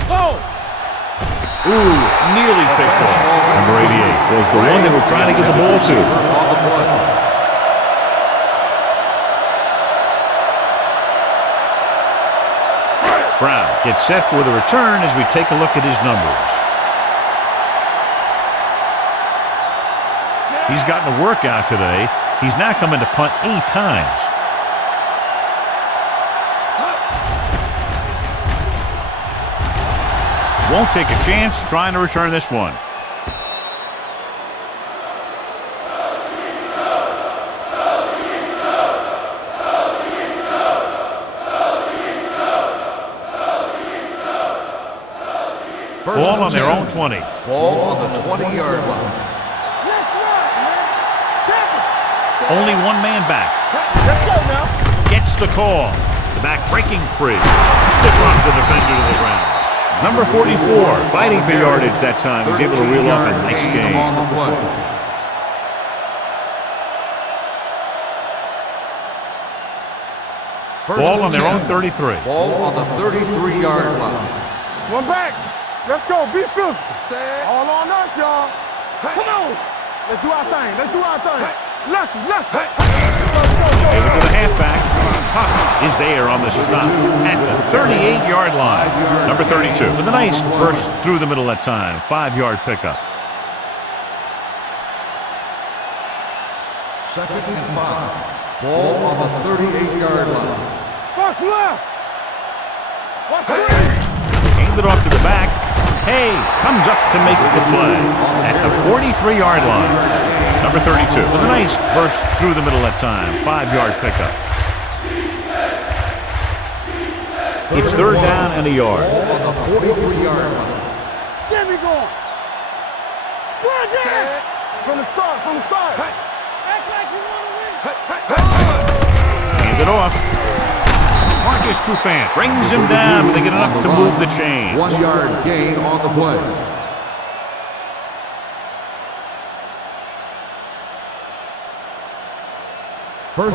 Ooh, nearly picked off. Number 88 was the one they were trying to get the ball to. Brown gets set for the return as we take a look at his numbers. He's gotten a workout today. He's now coming to punt 8 times. Won't take a chance trying to return this one. Ball on their own 20. Ball on the 20-yard line. Only one man back. Let's go now. Gets the call. The back breaking free. Stiff arms the defender to the ground. Number 44, fighting for yardage that time. He's able to reel off a nice gain. Ball on their own 33. Ball on the 33-yard line. One back. Let's go. Be physical. All on us, y'all. Come on. Let's do our thing. Let's do our thing. Lucky. Give it to the halfback. Tuck is there on the stop at the 38-yard line. Number 32 with a nice burst through the middle that time. 5-yard pickup. Second and 5. Ball on the 38-yard line. Watch left. Watch right. Aimed it off to the back. Hayes comes up to make the play at the 43-yard line. Number 32 with a nice burst through the middle that time. 5-yard pickup. It's third down and a yard. Ball on the 43-yard line. Get me going. Run there. From the start. Act like you want to win. Hand it off. Marcus Trufant brings him down, but they get enough to move the chains. 1-yard gain on the play.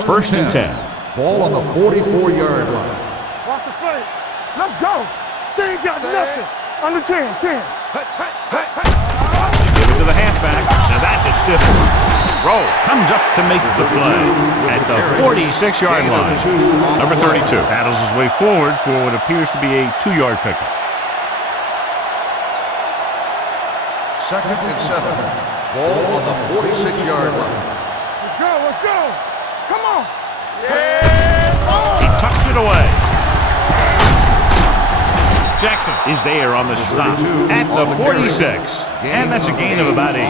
First and 10. Ball on the 44-yard line. Watch the play. Let's go. They ain't got nothing. Under 10. They give it to the halfback. Now that's a stiff one. Rowe comes up to make the play at the 46-yard line. Number 32 paddles his way forward for what appears to be a 2-yard pickup. Second and 7. Ball on the 46-yard line. Let's go. Come on. He tucks it away. Jackson is there on the stop at the 46. And that's a gain of about 8.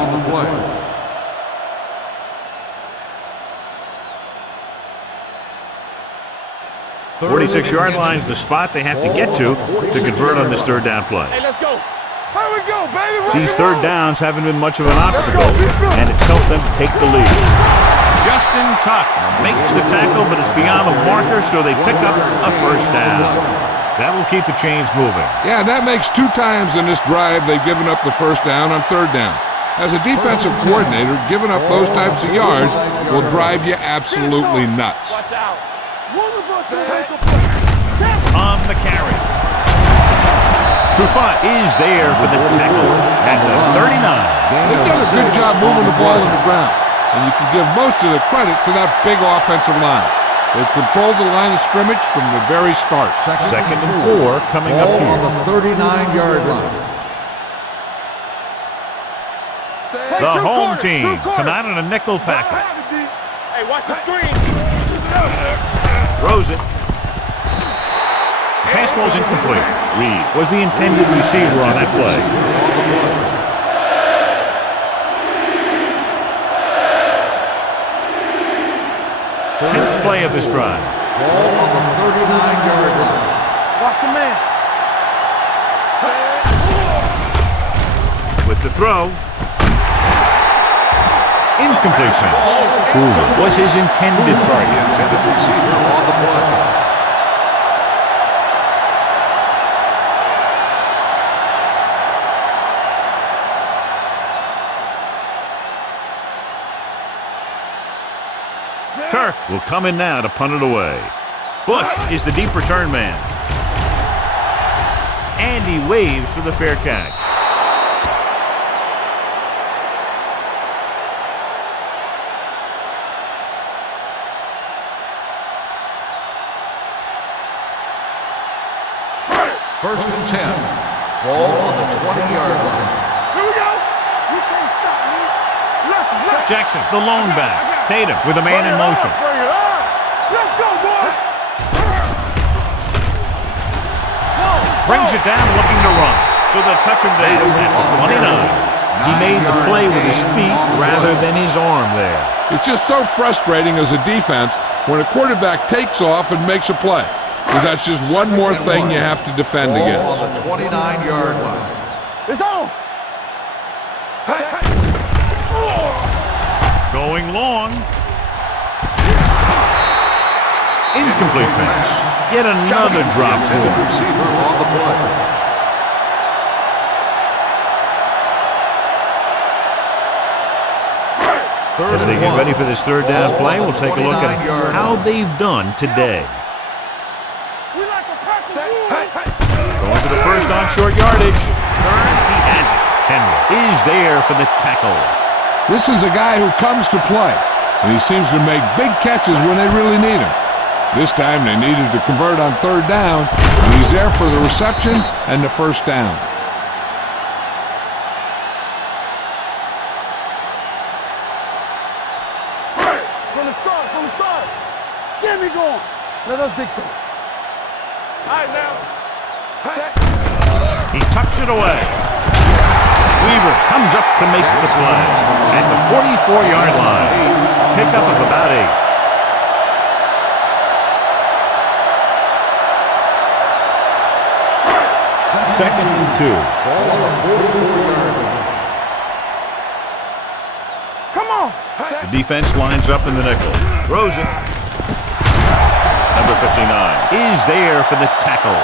46-yard line is the spot they have to get to convert on this third down play. Hey, let's go. Here we go, baby. These third downs haven't been much of an obstacle, and it's helped them to take the lead. Justin Tuck makes the tackle, but it's beyond the marker, so they pick up a first down. That will keep the chains moving. Yeah, that makes 2 times in this drive they've given up the first down on third down. As a defensive coordinator, giving up those types of yards will drive you absolutely nuts. Watch out. On the carry. Trufant is there for the tackle at the 39. They've done a good job moving the ball on the ground, and you can give most of the credit to that big offensive line. They've controlled the line of scrimmage from the very start. Second and 4 coming up Ball here. on the 39-yard line. The home team come out in a nickel package. Hey, watch the screen. Throws it. Pass was incomplete. Reed was the intended receiver on that play. 10th play of this drive. Ball on the 39-yard line. Watch your man. With the throw. Incomplete pass. Hoover was his intended target. Intended receiver on the play. Turk will come in now to punt it away. Bush is the deep return man. And he waves for the fair catch. First and 10. Ball on the 20-yard line. Here we go. You can't stop me. Jackson, the lone back. Tatum with a man in motion. Bring it up. Let's go, boys. Brings it down, looking to run. So they'll touch him down at the 29. He made the play with his feet rather than his arm there. It's just so frustrating as a defense when a quarterback takes off and makes a play, because that's just one more thing you have to defend against. On the 29-yard line. It's on. Going long. Incomplete pass. Yet another drop for him. Receiver on the play. As they get ready for this third down play, we'll take a look at how they've done today. Going for the first on short yardage. Third, he has it. Henry is there for the tackle. This is a guy who comes to play, and he seems to make big catches when they really need him. This time they needed to convert on third down, and he's there for the reception and the first down. From the start. Get me going. Let us dictate. All right, now. He tucks it away. Weaver comes up to make the play at the 44-yard line. Pickup of about 8. Second and 2. Ball on the 44-yard line. Come on. The defense lines up in the nickel. Throws it. Number 59 is there for the tackle.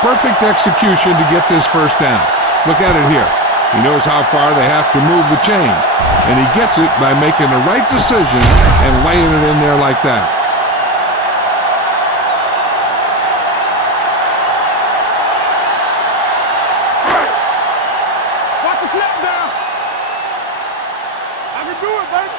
Perfect execution to get this first down. Look at it here. He knows how far they have to move the chain, and he gets it by making the right decision and laying it in there like that. Watch the snap down. I can do it, baby.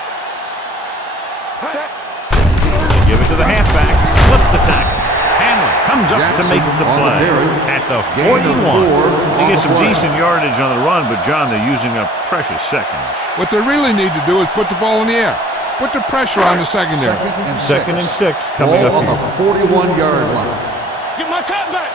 They give it to the halfback. Flips the tackle. Hanley comes up to make the play at the 41. They get some decent yardage on the run, but, John, they're using up precious seconds. What they really need to do is put the ball in the air. Put the pressure on the secondary. Second and 6 coming Ball up on the here. 41-yard line. Get my cut back.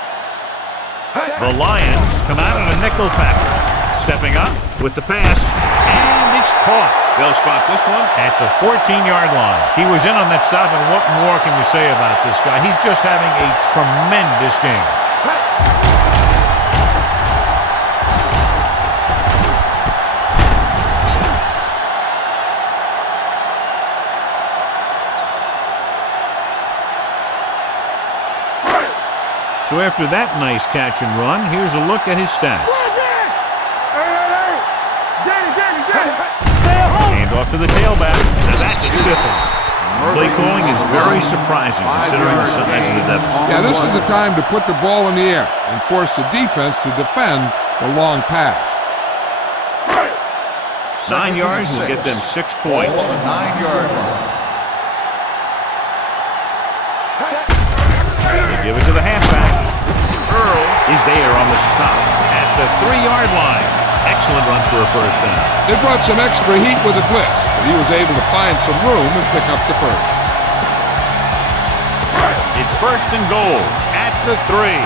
The Lions come out in a nickel package. Stepping up with the pass, and it's caught. They'll spot this one at the 14-yard line. He was in on that stop, and what more can you say about this guy? He's just having a tremendous game. So after that nice catch and run, here's a look at his stats. Hand off to the tailback. Now that's a stiff one. Play calling is very surprising considering the size of the deficit. Yeah, this is the time to put the ball in the air and force the defense to defend the long pass. 9 yards will get them 6 points. Ball on the 9-yard line. They give it to the halfback. Earl is there on the stop at the 3-yard line. Excellent run for a first down. They brought some extra heat with a blitz, but he was able to find some room and pick up the first. It's first and goal at the 3.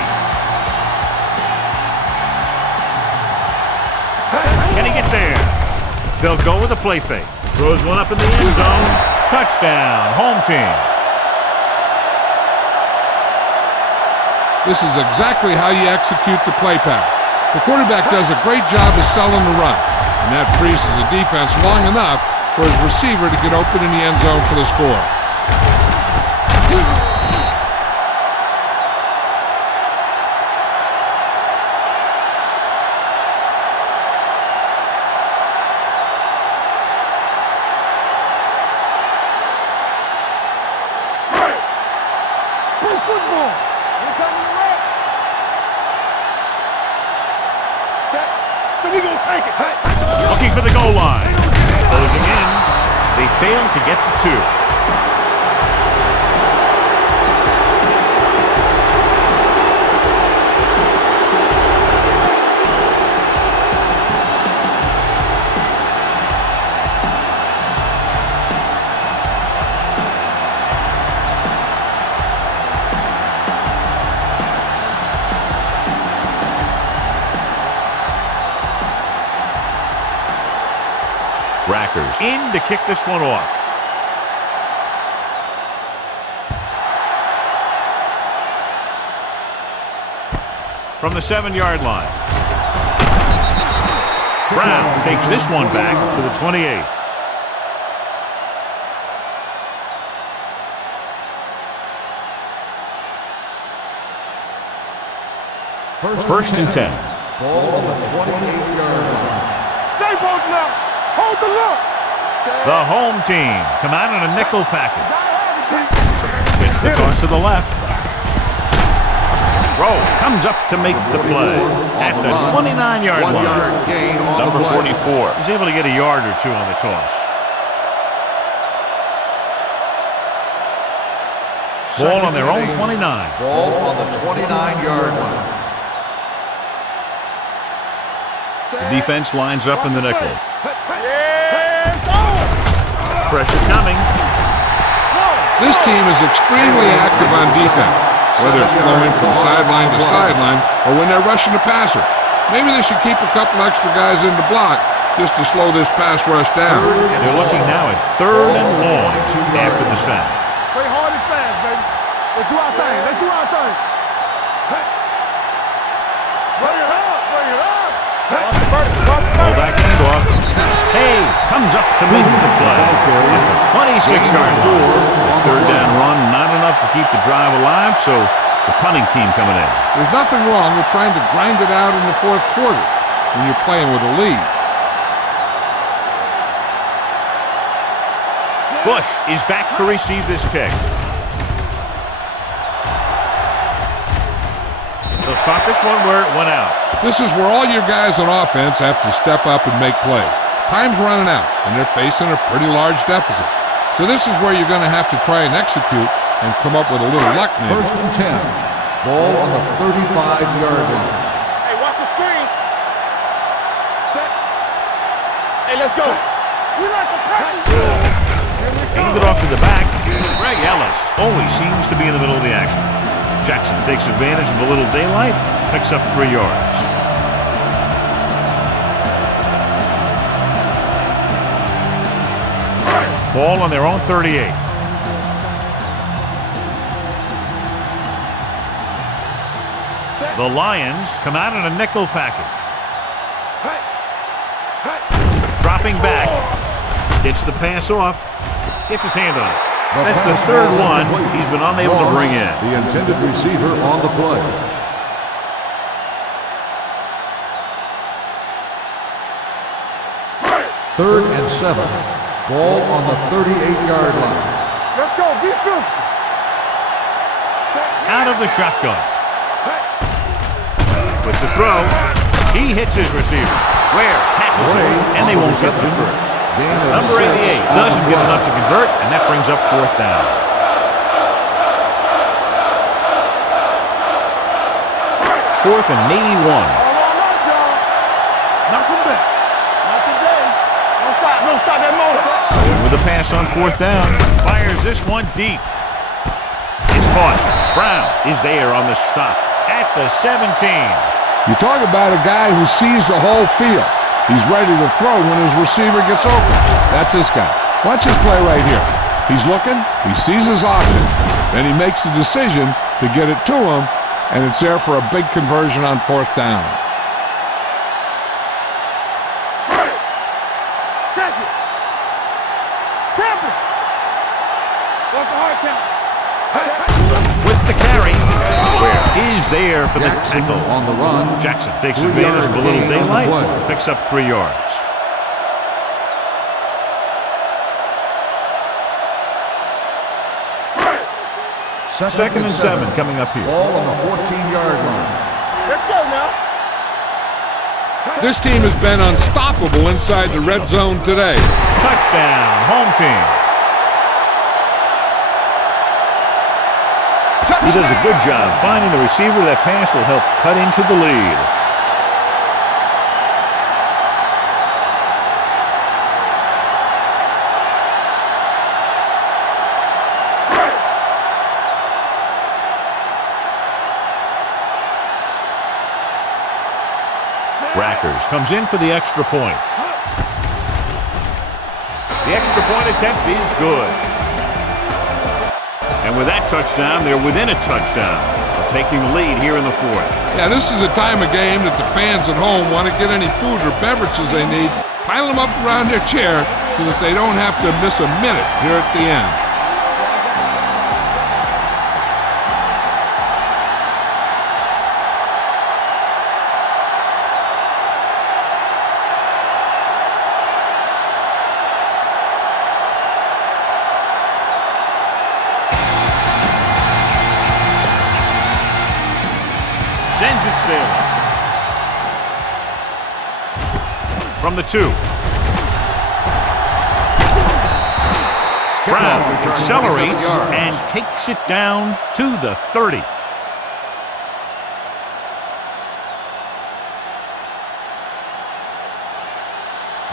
Can he get there? They'll go with a play fake. Throws one up in the end zone. Touchdown, home team. This is exactly how you execute the play pass. The quarterback does a great job of selling the run, and that freezes the defense long enough for his receiver to get open in the end zone for the score. Play football. Here comes the rep. Set. So we gonna take it. Looking for the goal line. Closing in. They fail to get to 2. Rackers in to kick this one off. From the 7-yard line. Brown takes this one back to the 28. First and 10. Ball on the 28-yard line. Stay both now. Hold the look. The home team come out in a nickel package. Gets the toss to the left. Rowe comes up to make the play at the 29-yard line. 1-yard gain on Number the play. 44 is able to get a yard or two on the toss. Ball on their own 29. Ball on the 29-yard line. The defense lines up in the nickel. Yeah, go. Pressure coming. This team is extremely active on defense, whether it's flowing from sideline to sideline or when they're rushing the passer. Maybe they should keep a couple extra guys in the block just to slow this pass rush down. They're looking now at 3rd and long after the sack. Play hard and fast, baby. Let's do our thing. Let's do our thing. Bring it up. Bring it up. Pull back handoff. Hayes comes up to make the play at the 26-yard line. The 3rd down run, not enough to keep the drive alive, so the punting team coming in. There's nothing wrong with trying to grind it out in the 4th quarter when you're playing with a lead. Bush is back to receive this kick. They'll spot this one where it went out. This is where all your guys on offense have to step up and make plays. Time's running out, and they're facing a pretty large deficit. So this is where you're going to have to try and execute and come up with a little luck maybe. First and 10. Ball on the 35-yard line. Hey, watch the screen. Set. Hey, let's go. We like to practice. Hand it off to the back. Greg Ellis always seems to be in the middle of the action. Jackson takes advantage of a little daylight, picks up 3 yards. Ball on their own 38. The Lions come out in a nickel package. Dropping back. Gets the pass off. Gets his hand on it. That's the 3rd one he's been unable to bring in. The intended receiver on the play. Third and 7. Ball on the 38-yard line. Let's go. Be physical. Out of the shotgun. With the throw, he hits his receiver. Ware tackles him, and they won't get to first. Number 88 doesn't get enough to convert, and that brings up 4th down. Fourth and 81. Knock him back. Not today. Don't stop. Don't stop that motor. Going with a pass on 4th down. Fires this one deep. It's caught. Brown is there on the stop at the 17. You talk about a guy who sees the whole field. He's ready to throw when his receiver gets open. That's this guy. Watch his play right here. He's looking, he sees his option, then he makes the decision to get it to him, and it's there for a big conversion on 4th down. Check it. Tap it. What's the hard count? With the carry. Ware is there for the Jackson tackle. on the run. Jackson takes 3 advantage of a yard little gain on the daylight, play. picks up 3 yards. Second and 7 coming up here. Ball on the 14-yard line. Let's go now. This team has been unstoppable inside the red zone today. Touchdown, home team. He does a good job finding the receiver. That pass will help cut into the lead. Rackers comes in for the extra point. The extra point attempt is good. And with that touchdown, they're within a touchdown of taking the lead here in the fourth. Yeah, this is a time of game that the fans at home want to get any food or beverages they need, pile them up around their chair so that they don't have to miss a minute here at the end. Sends it sailing. From the 2. Brown accelerates and takes it down to the 30.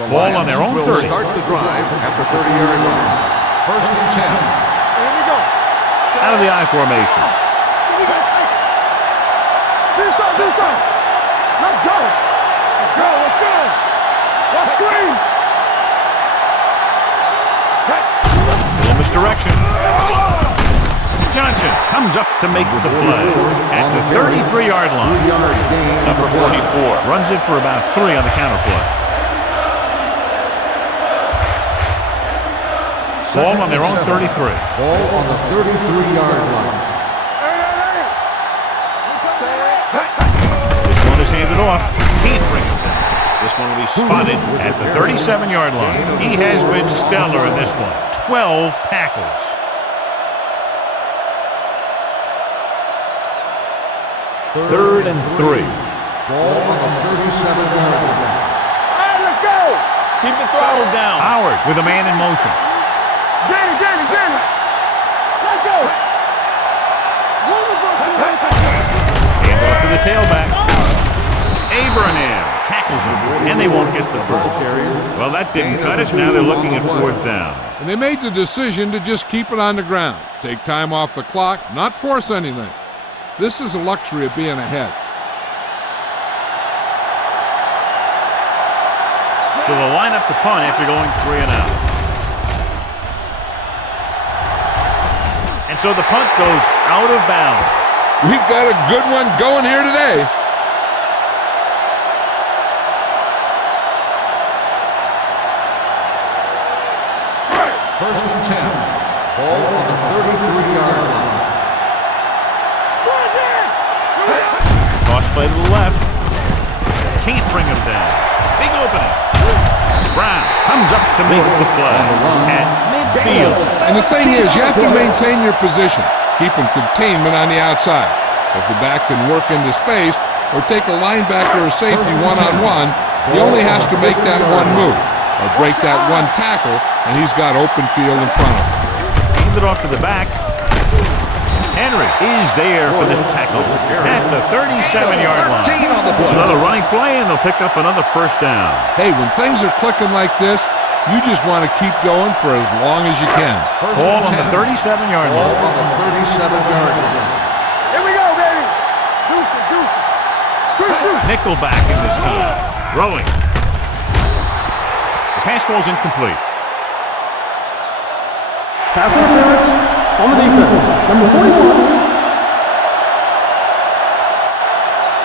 Ball on their own 30. Will start the drive at the 30-yard line. First and 10. Here we go. Out of the I formation. Do something. Let's go. Let's go. Let's go. Let's scream. Little misdirection. Johnson comes up to make the play at the 33-yard line. Number 44 runs it for about 3 on the counterplay. Ball on their own 33. Ball on the 33-yard line. This one is handed off. Can't bring it down. This one will be spotted at the 37-yard line. He has been stellar in this one. 12 tackles. Third and 3. Ball on the 37-yard line. All right, let's go. Keep the throttle down. Howard with a man in motion. Danny. Let's go. Hand off to the tailback. Abraham tackles him, and they won't get the first. Well, that didn't cut it. Now they're looking at 4th down. And they made the decision to just keep it on the ground. Take time off the clock, not force anything. This is a luxury of being ahead. So they'll line up the punt after going 3 and out. And so the punt goes out of bounds. We've got a good one going here today. First and 10. Ball on the 33-yard line. Toss play to the left. Can't bring him down. Big opening. Brown comes up to make the play at midfield. And the thing is, you have to maintain your position, keeping containment on the outside. If the back can work into space or take a linebacker or safety one-on-one, he only has to make that one move or break that one tackle, and he's got open field in front of him. Hand it off to the back. Henry is there for the tackle at the 37-yard line. It's another running play, and they'll pick up another first down. Hey, when things are clicking like this, you just want to keep going for as long as you can. Ball on the 37-yard line. Ball on the 37-yard line. Here we go, baby. Deuce it. Nickelback in this team. Throwing. The pass falls incomplete. Pass interference on the defense. Number 41.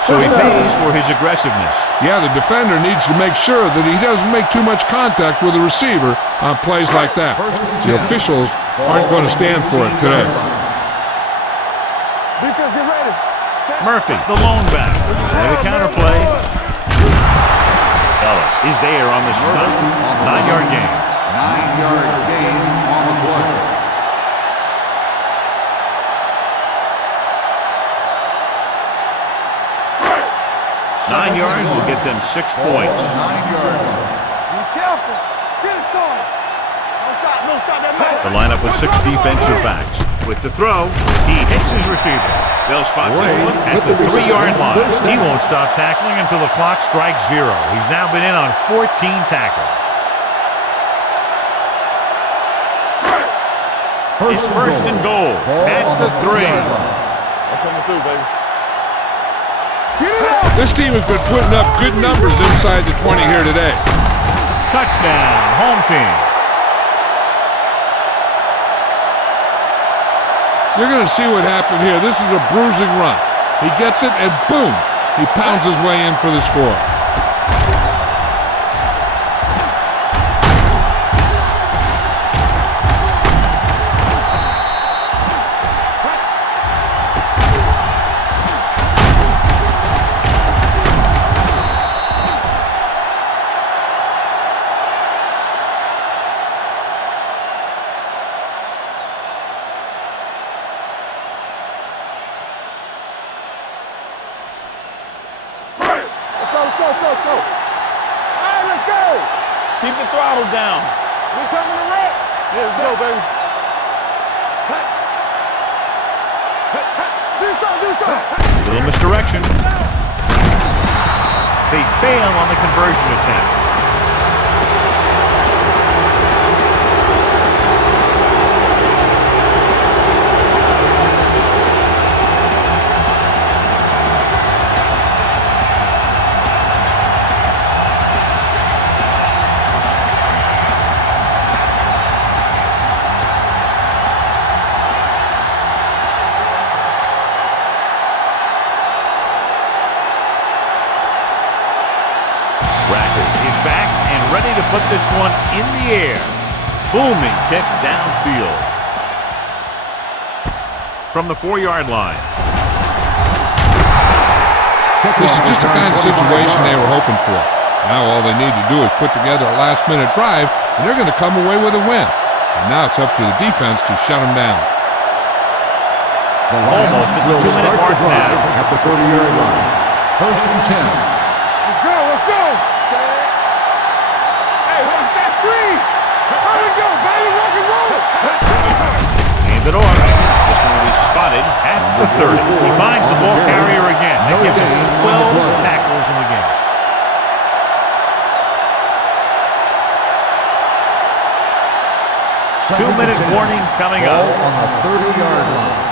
So he pays for his aggressiveness. Yeah, the defender needs to make sure that he doesn't make too much contact with the receiver on plays like that. The officials aren't going to stand for it today. Defense, get ready. Murphy, the lone back. And the counterplay. Ellis is there on the stop. 9-yard gain. 9-yard gain on the play. Nine yards will get them 6 points. 9-yard line. Be careful. Get it on. Don't stop that man. The lineup with 6 defensive backs. With the throw, he hits his receiver. They'll spot this one at the 3-yard line. He won't stop tackling until the clock strikes 0. He's now been in on 14 tackles. It's first and goal at the 3. I'm coming through, baby. This team has been putting up good numbers inside the 20 here today. Touchdown, home team. You're going to see what happened here. This is a bruising run. He gets it, and boom, he pounds his way in for the score. Keep the throttle down. We coming to wreck. Yeah, let's go, baby. Do something. Little misdirection. They fail on the conversion attempt. Is back and ready to put this one in the air. Booming kick downfield. From the 4-yard line. This is just the kind of situation they were hoping for. Now all they need to do is put together a last-minute drive, and they're going to come away with a win. And now it's up to the defense to shut them down. Almost at the 2-minute mark now. At the 30-yard line. First and 10. Let's go, let's go. Hey, watch that screen. There we go, baby, rock and roll. Hand it off. It's going to be spotted at the 30. He finds the ball carrier again. That gives him 12 tackles in the game. Two-minute warning coming up. On the 30-yard line.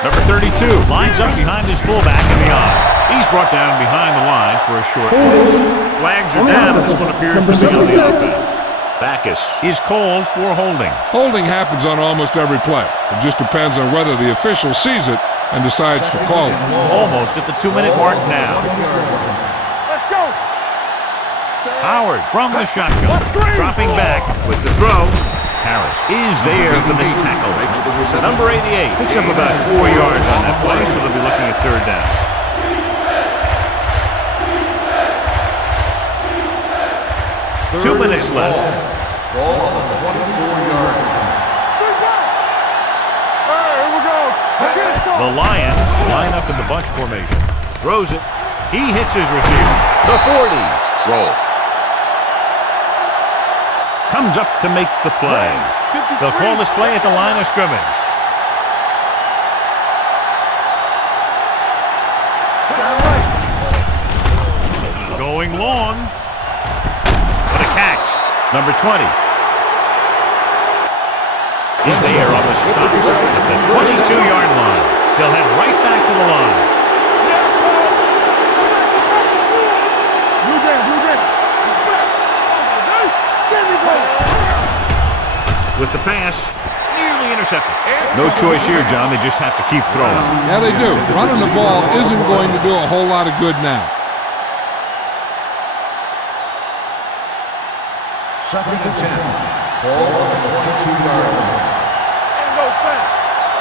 Number 32 lines up behind his fullback and beyond. He's brought down behind the line for a short loss. Flags are down, and this one appears to be on the offense. Backus is called for holding. Holding happens on almost every play. It just depends on whether the official sees it and decides to call it. Almost at the 2-minute mark now. Let's go. Howard from the shotgun. Dropping back with the throw. Harris is there for the tackle. Number 88 picks up about 4 yards on that play, so they'll be looking at third down. Third 2 minutes left. Ball on the 24-yard line. Here we go. The Lions line up in the bunch formation. Throws it. He hits his receiver. The 40. Roll. Comes up to make the play. They'll call this play at the line of scrimmage. Going long. What a catch. Number 20 is there on the stop at the 22-yard line. They'll head right back to the line. With the pass, nearly intercepted. No choice here, John. They just have to keep throwing. Yeah, they do. Running the ball isn't going to do a whole lot of good now. Second and 10. Ball on the 22-yard line. And go fast.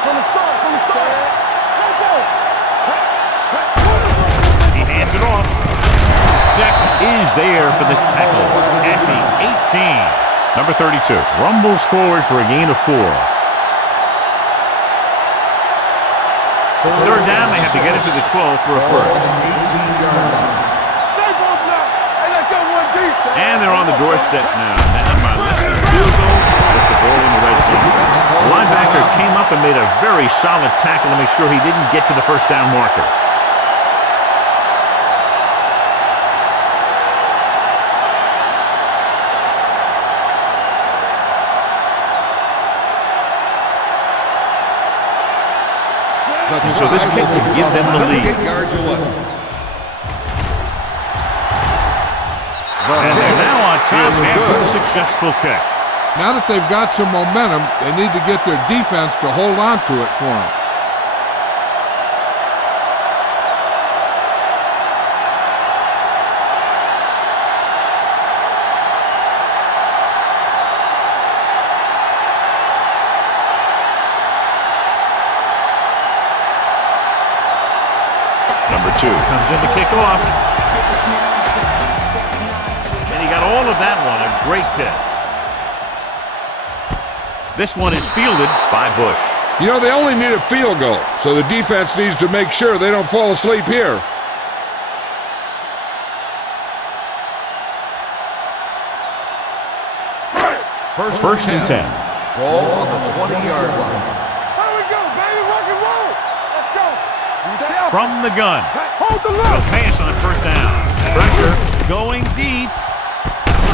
From the start. Go. He hands it off. Jackson is there for the tackle at the 18. Number 32 rumbles forward for a gain of 4. It's third down. They have to get it to the 12 for a first. 18-yard line. Hey, let's go, 1D. And they're on the doorstep now. Down by less than a field goal with the ball in the red zone. The linebacker came up and made a very solid tackle to make sure he didn't get to the first down marker. So this kick could give them the lead. And they're now on top after the successful kick. Now that they've got some momentum, they need to get their defense to hold on to it for them. Number 2 comes in to kick off. And he got all of that one. A great pick. This one is fielded by Bush. You know, they only need a field goal, so the defense needs to make sure they don't fall asleep here. First and 10. 10. Ball on the 20-yard line. Here we go, baby. Rock and roll. Let's go. From the gun. Hold the A look. pass on first down. Pressure going deep.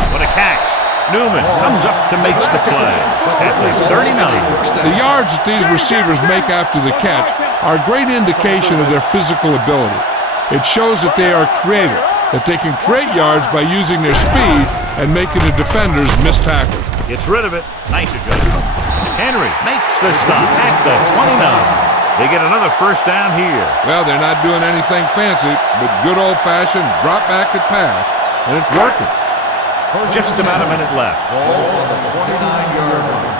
What a catch. Newman comes up to make the play. At the 39. The yards that these receivers make after the catch are a great indication of their physical ability. It shows that they are creative, that they can create yards by using their speed and making the defenders miss tackles. Gets rid of it. Nice adjustment. Henry makes the stop at the 29. They get another first down here. Well, they're not doing anything fancy, but good old-fashioned drop back and pass, and it's working. Just about a minute left. Ball on the 29-yard line.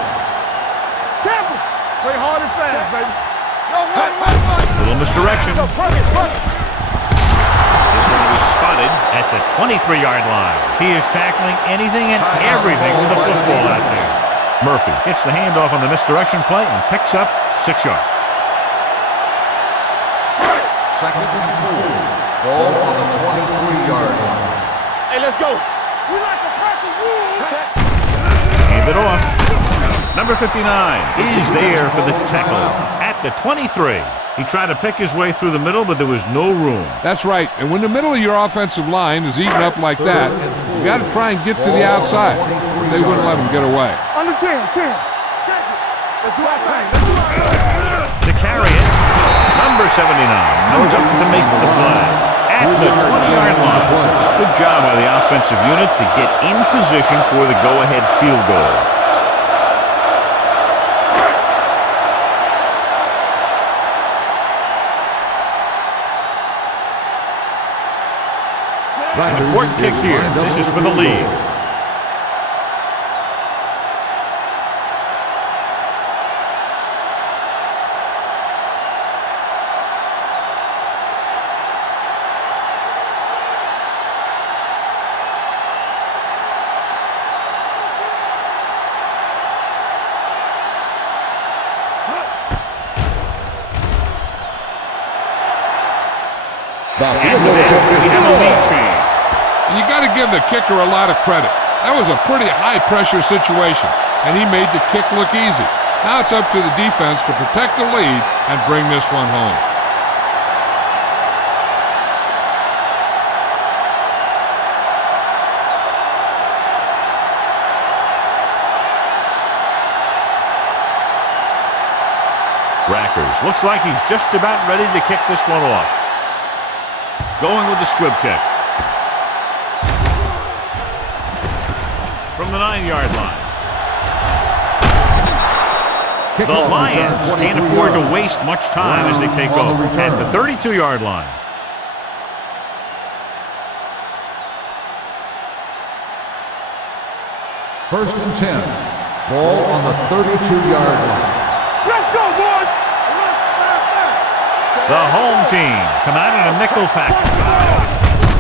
Careful. Play hard and fast, baby. Little misdirection. Go, plug it. This one was spotted at the 23-yard line. He is tackling anything and everything with the football out there. Murphy gets the handoff on the misdirection play and picks up 6 yards. Second and 4. Ball on the 23-yard line. Hey, let's go. We like to practice rules. Hand it off. Number 59 is there for the tackle at the 23. He tried to pick his way through the middle, but there was no room. That's right, and when the middle of your offensive line is eaten up like that, you got to try and get to the outside. They wouldn't let him get away. Under 10. Check it. Let's do our thing. To carry it, number 79 comes up to make the play at the 20-yard line. Good job by the offensive unit to get in position for the go-ahead field goal. An important kick here. This is for the lead. And with that, we have a lead change. You got to give the kicker a lot of credit. That was a pretty high-pressure situation, and he made the kick look easy. Now it's up to the defense to protect the lead and bring this one home. Rackers looks like he's just about ready to kick this one off. Going with the squib kick. From the 9-yard line. The Lions can't afford to waste much time as they take over at the 32-yard line. First and 10. Ball on the 32-yard line. Let's go, boys. The home team come out in a nickel package.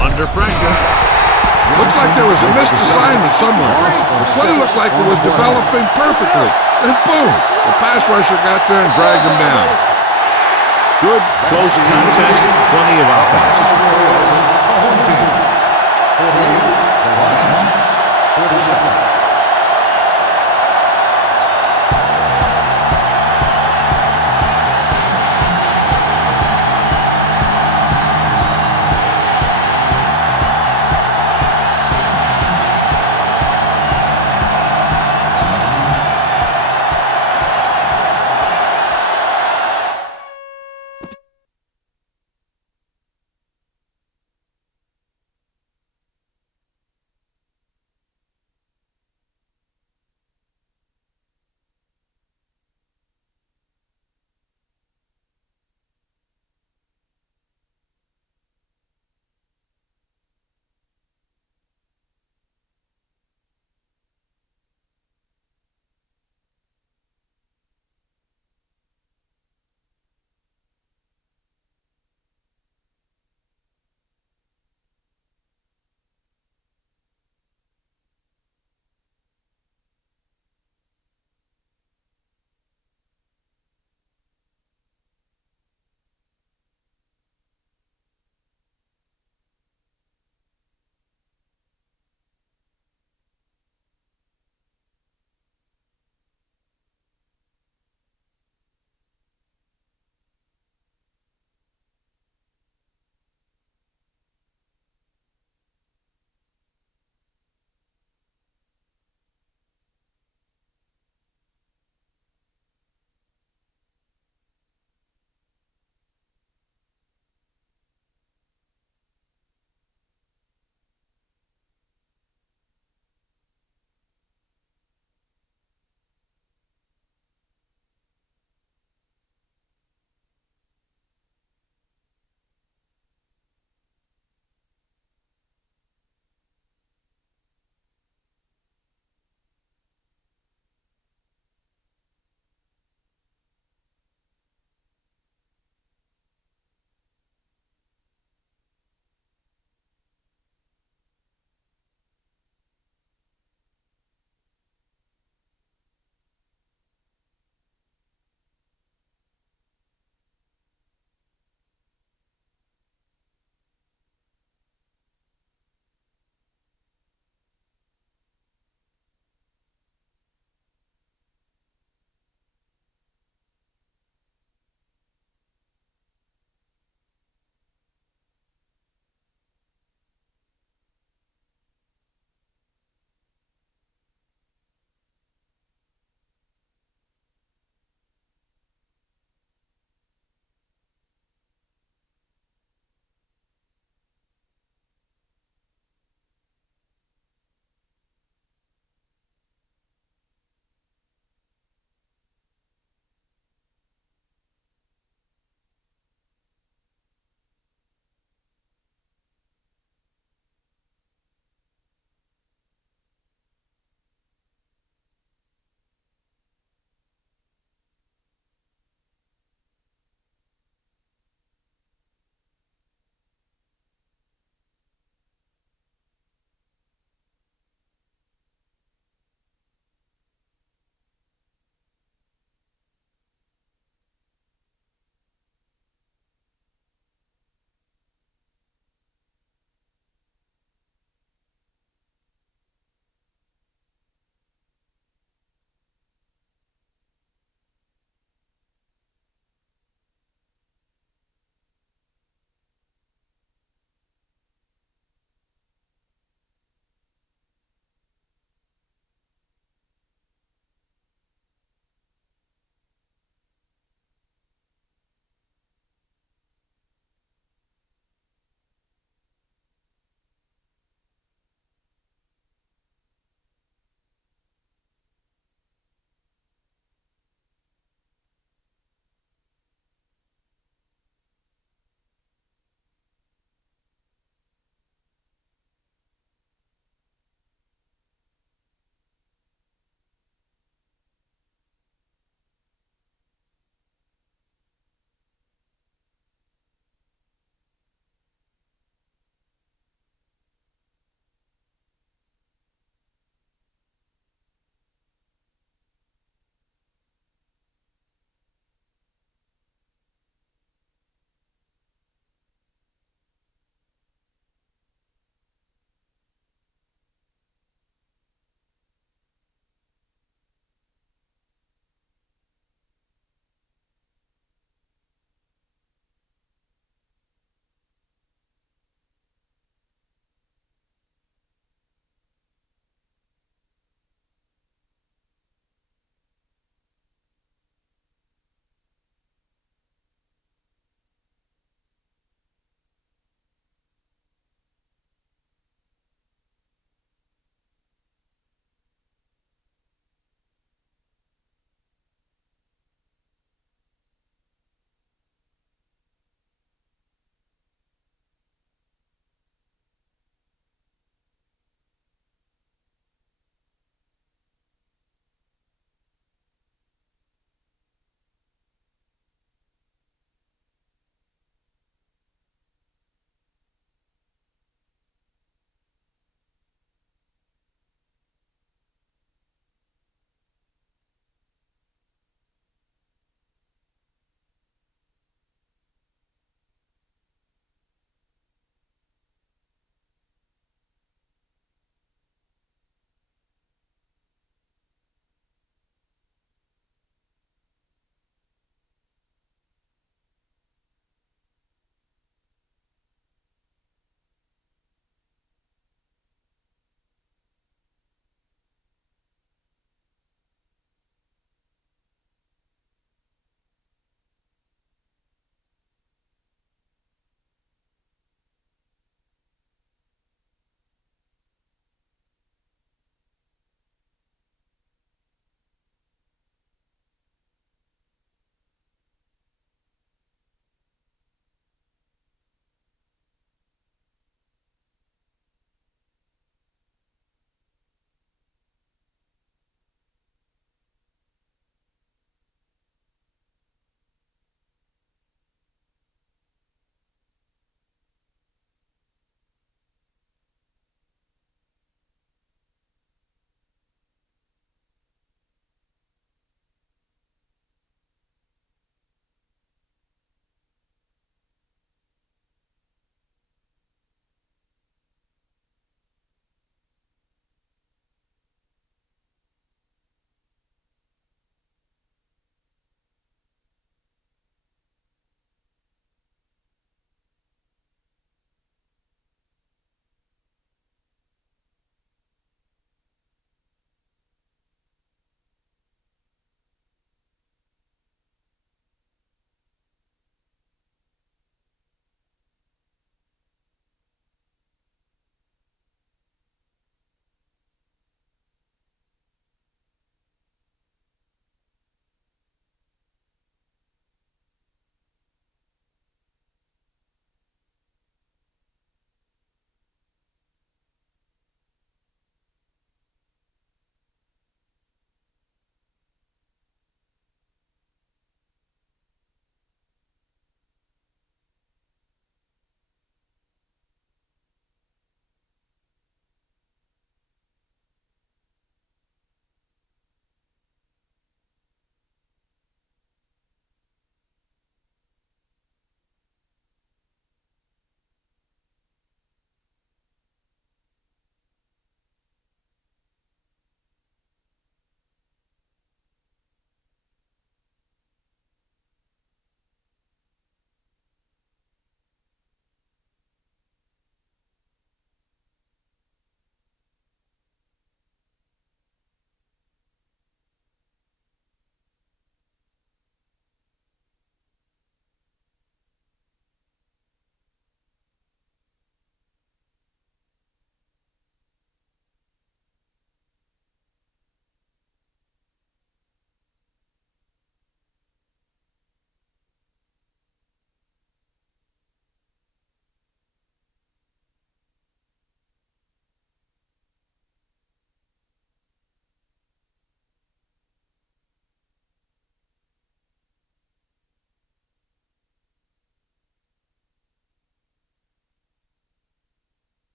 Under pressure. Looks like there was a missed assignment somewhere. The play looked like it was developing perfectly. And boom, the pass rusher got there and dragged him down. Good, close contest, plenty of offense.